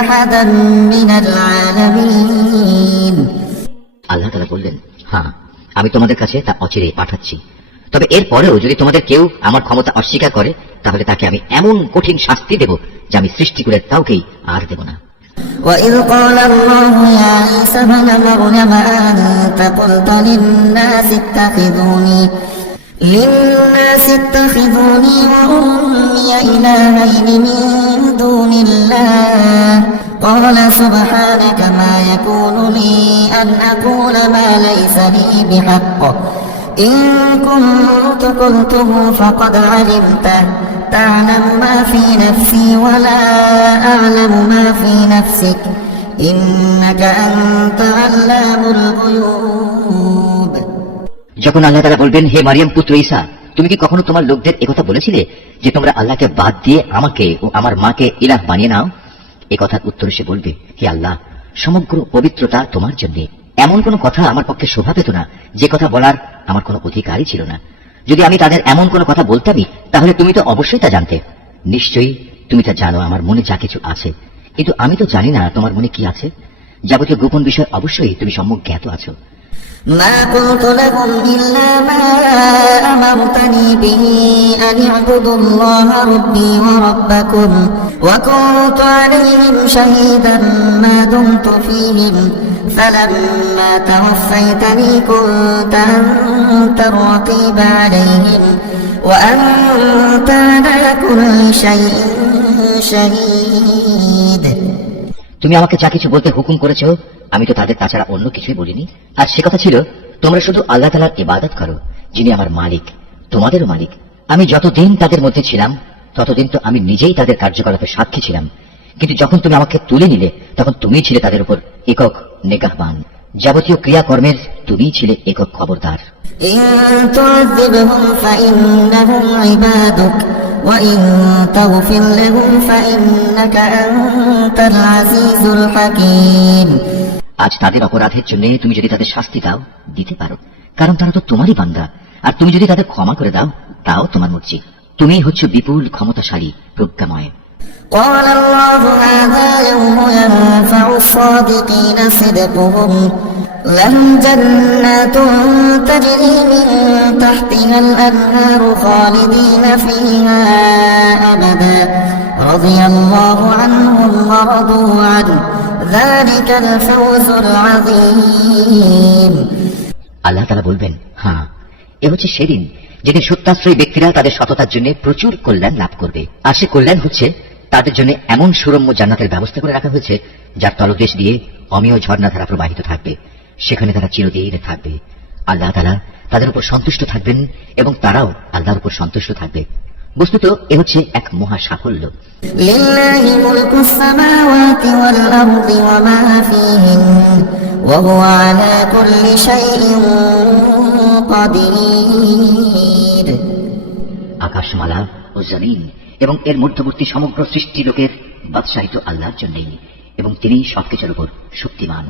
أحدا من العالمين। আল্লাহ তাআলা বললেন, হ্যাঁ, আমি তোমাদের কাছে তা অচিরেই পাঠাচ্ছি। তবে এর পরেও যদি তোমাদের কেউ আমার ক্ষমতা অস্বীকার করে, তাহলে তাকে আমি এমন কঠিন শাস্তি দেব যা আমি সৃষ্টিকুলের কাউকেই আর দেব না। وإذ قال الله يا عيسى ابن مريم أنت قلت للناس اتخذوني وأمي إلهين من دون الله قال سبحانك ما يكون لي أن أقول ما ليس لي بحق إن كنت قلته فقد علمته تعلم ما في نفسي ولا أعلم ما في نفسك إنك أنت علام الغيوب। যখন আল্লাহ তাআলা বলবেন, হে মারিয়াম পুত্র ঈসা, তুমি কি কখনো তোমার লোকদের একথা বলেছিলে যে তোমরা আল্লাহকে বাদ দিয়ে আমাকে ও আমার মাকে ইলাহ বানিয়ে নাও? এ কথার উত্তরে সে বলবে, হে আল্লাহ, সমগ্র পবিত্রতা তোমার জন্য। এমন কোন কথা আমার পক্ষে শোভা পেত না যে কথা বলার আমার কোনো অধিকারই ছিল না। যদি আমি তাদের এমন কোন কথা বলতামই, তাহলে তুমি তো অবশ্যই তা জানতে। নিশ্চয়ই তুমি তা জানো আমার মনে যা কিছু আছে, কিন্তু আমি তো জানি না তোমার মনে কি আছে। যাবতীয় গোপন বিষয় অবশ্যই তুমি সম্যক জ্ঞাত আছো। ما قلت لهم إلا ما أمرتني به أن اعبدوا الله ربي وربكم وكنت عليهم شهيدا ما دمت فيهم فلما توفيتني كنت أنت الرقيب عليهم وأنت على كل شيء شهيد। তুমি আমাকে যা কিছু বলতে হুকুম করেছো আমি তো তাদের তাছাড়া অন্য কিছুই বলিনি। আর সে কথা ছিল, তোমরা শুধু আল্লাহ তাআলার ইবাদত করো, যিনি আমার মালিক, তোমাদেরও মালিক। আমি যতদিন তাদের মধ্যে ছিলাম ততদিন তো আমি নিজেই তাদের কার্যকলাপে সাক্ষী ছিলাম, কিন্তু যখন তুমি আমাকে তুলে নিলে তখন তুমিই ছিলে তাদের উপর একক নিগাহবান। যাবতীয় ক্রিয়াকর্মের তুমিই ছিলে একক খবরদার। إن تعذبهم فإنهم عبادك وإن تغفر لهم فإنك أنت العزيز الحكيم। আজ তাদের অপরাধের জন্য তুমি যদি তাদের শাস্তি দাও, দিতে পারো, কারণ তারা তো তোমারই বান্দা। আর তুমি যদি তাদের ক্ষমা করে দাও, তাও তোমার মর্জি। তুমিই হচ্ছ বিপুল ক্ষমতাশালী, প্রজ্ঞাময়। قال الله هذا يوم ينفع الصادقين صدقهم لهم جنات تجري من تحتها الأنهار خالدين فيها أبدا رضي الله عنهم ورضوا عنه ذلك الفوز العظيم। আল্লাহ তাআলা বলবেন, হ্যাঁ, এ হচ্ছে সেদিন যেদিন সত্যাশ্রয়ী ব্যক্তিরা তাদের সততার জন্য প্রচুর কল্যাণ লাভ করবে। আর সে কল্যাণ হচ্ছে তাদের জন্য এমন সুরম্য জান্নাতের ব্যবস্থা করে রাখা হয়েছে যার তলদেশ দিয়ে অমেয় ঝর্ণাধারা প্রবাহিত থাকবে। সেখানে তারা চিরদিন থাকবে। আল্লাহ তাআলা তাদের উপর সন্তুষ্ট থাকবেন এবং তারাও আল্লাহর উপর সন্তুষ্ট থাকবে। বস্তুত এ হচ্ছে এক মহা সাফল্য। লিল্লাহি মুলকুস সামাওয়াতি ওয়াল আরদি ওয়া মা ফীহিন ওয়া হুয়া আলা কুল্লি শাইইন কাদির। আকাশমালা ও জমিন এবং এর মধ্যবর্তী সমগ্র সৃষ্টি লোকের বাদশাহিত আল্লাহর জন্যই, এবং তিনি সবকিছুর উপর শক্তিমান।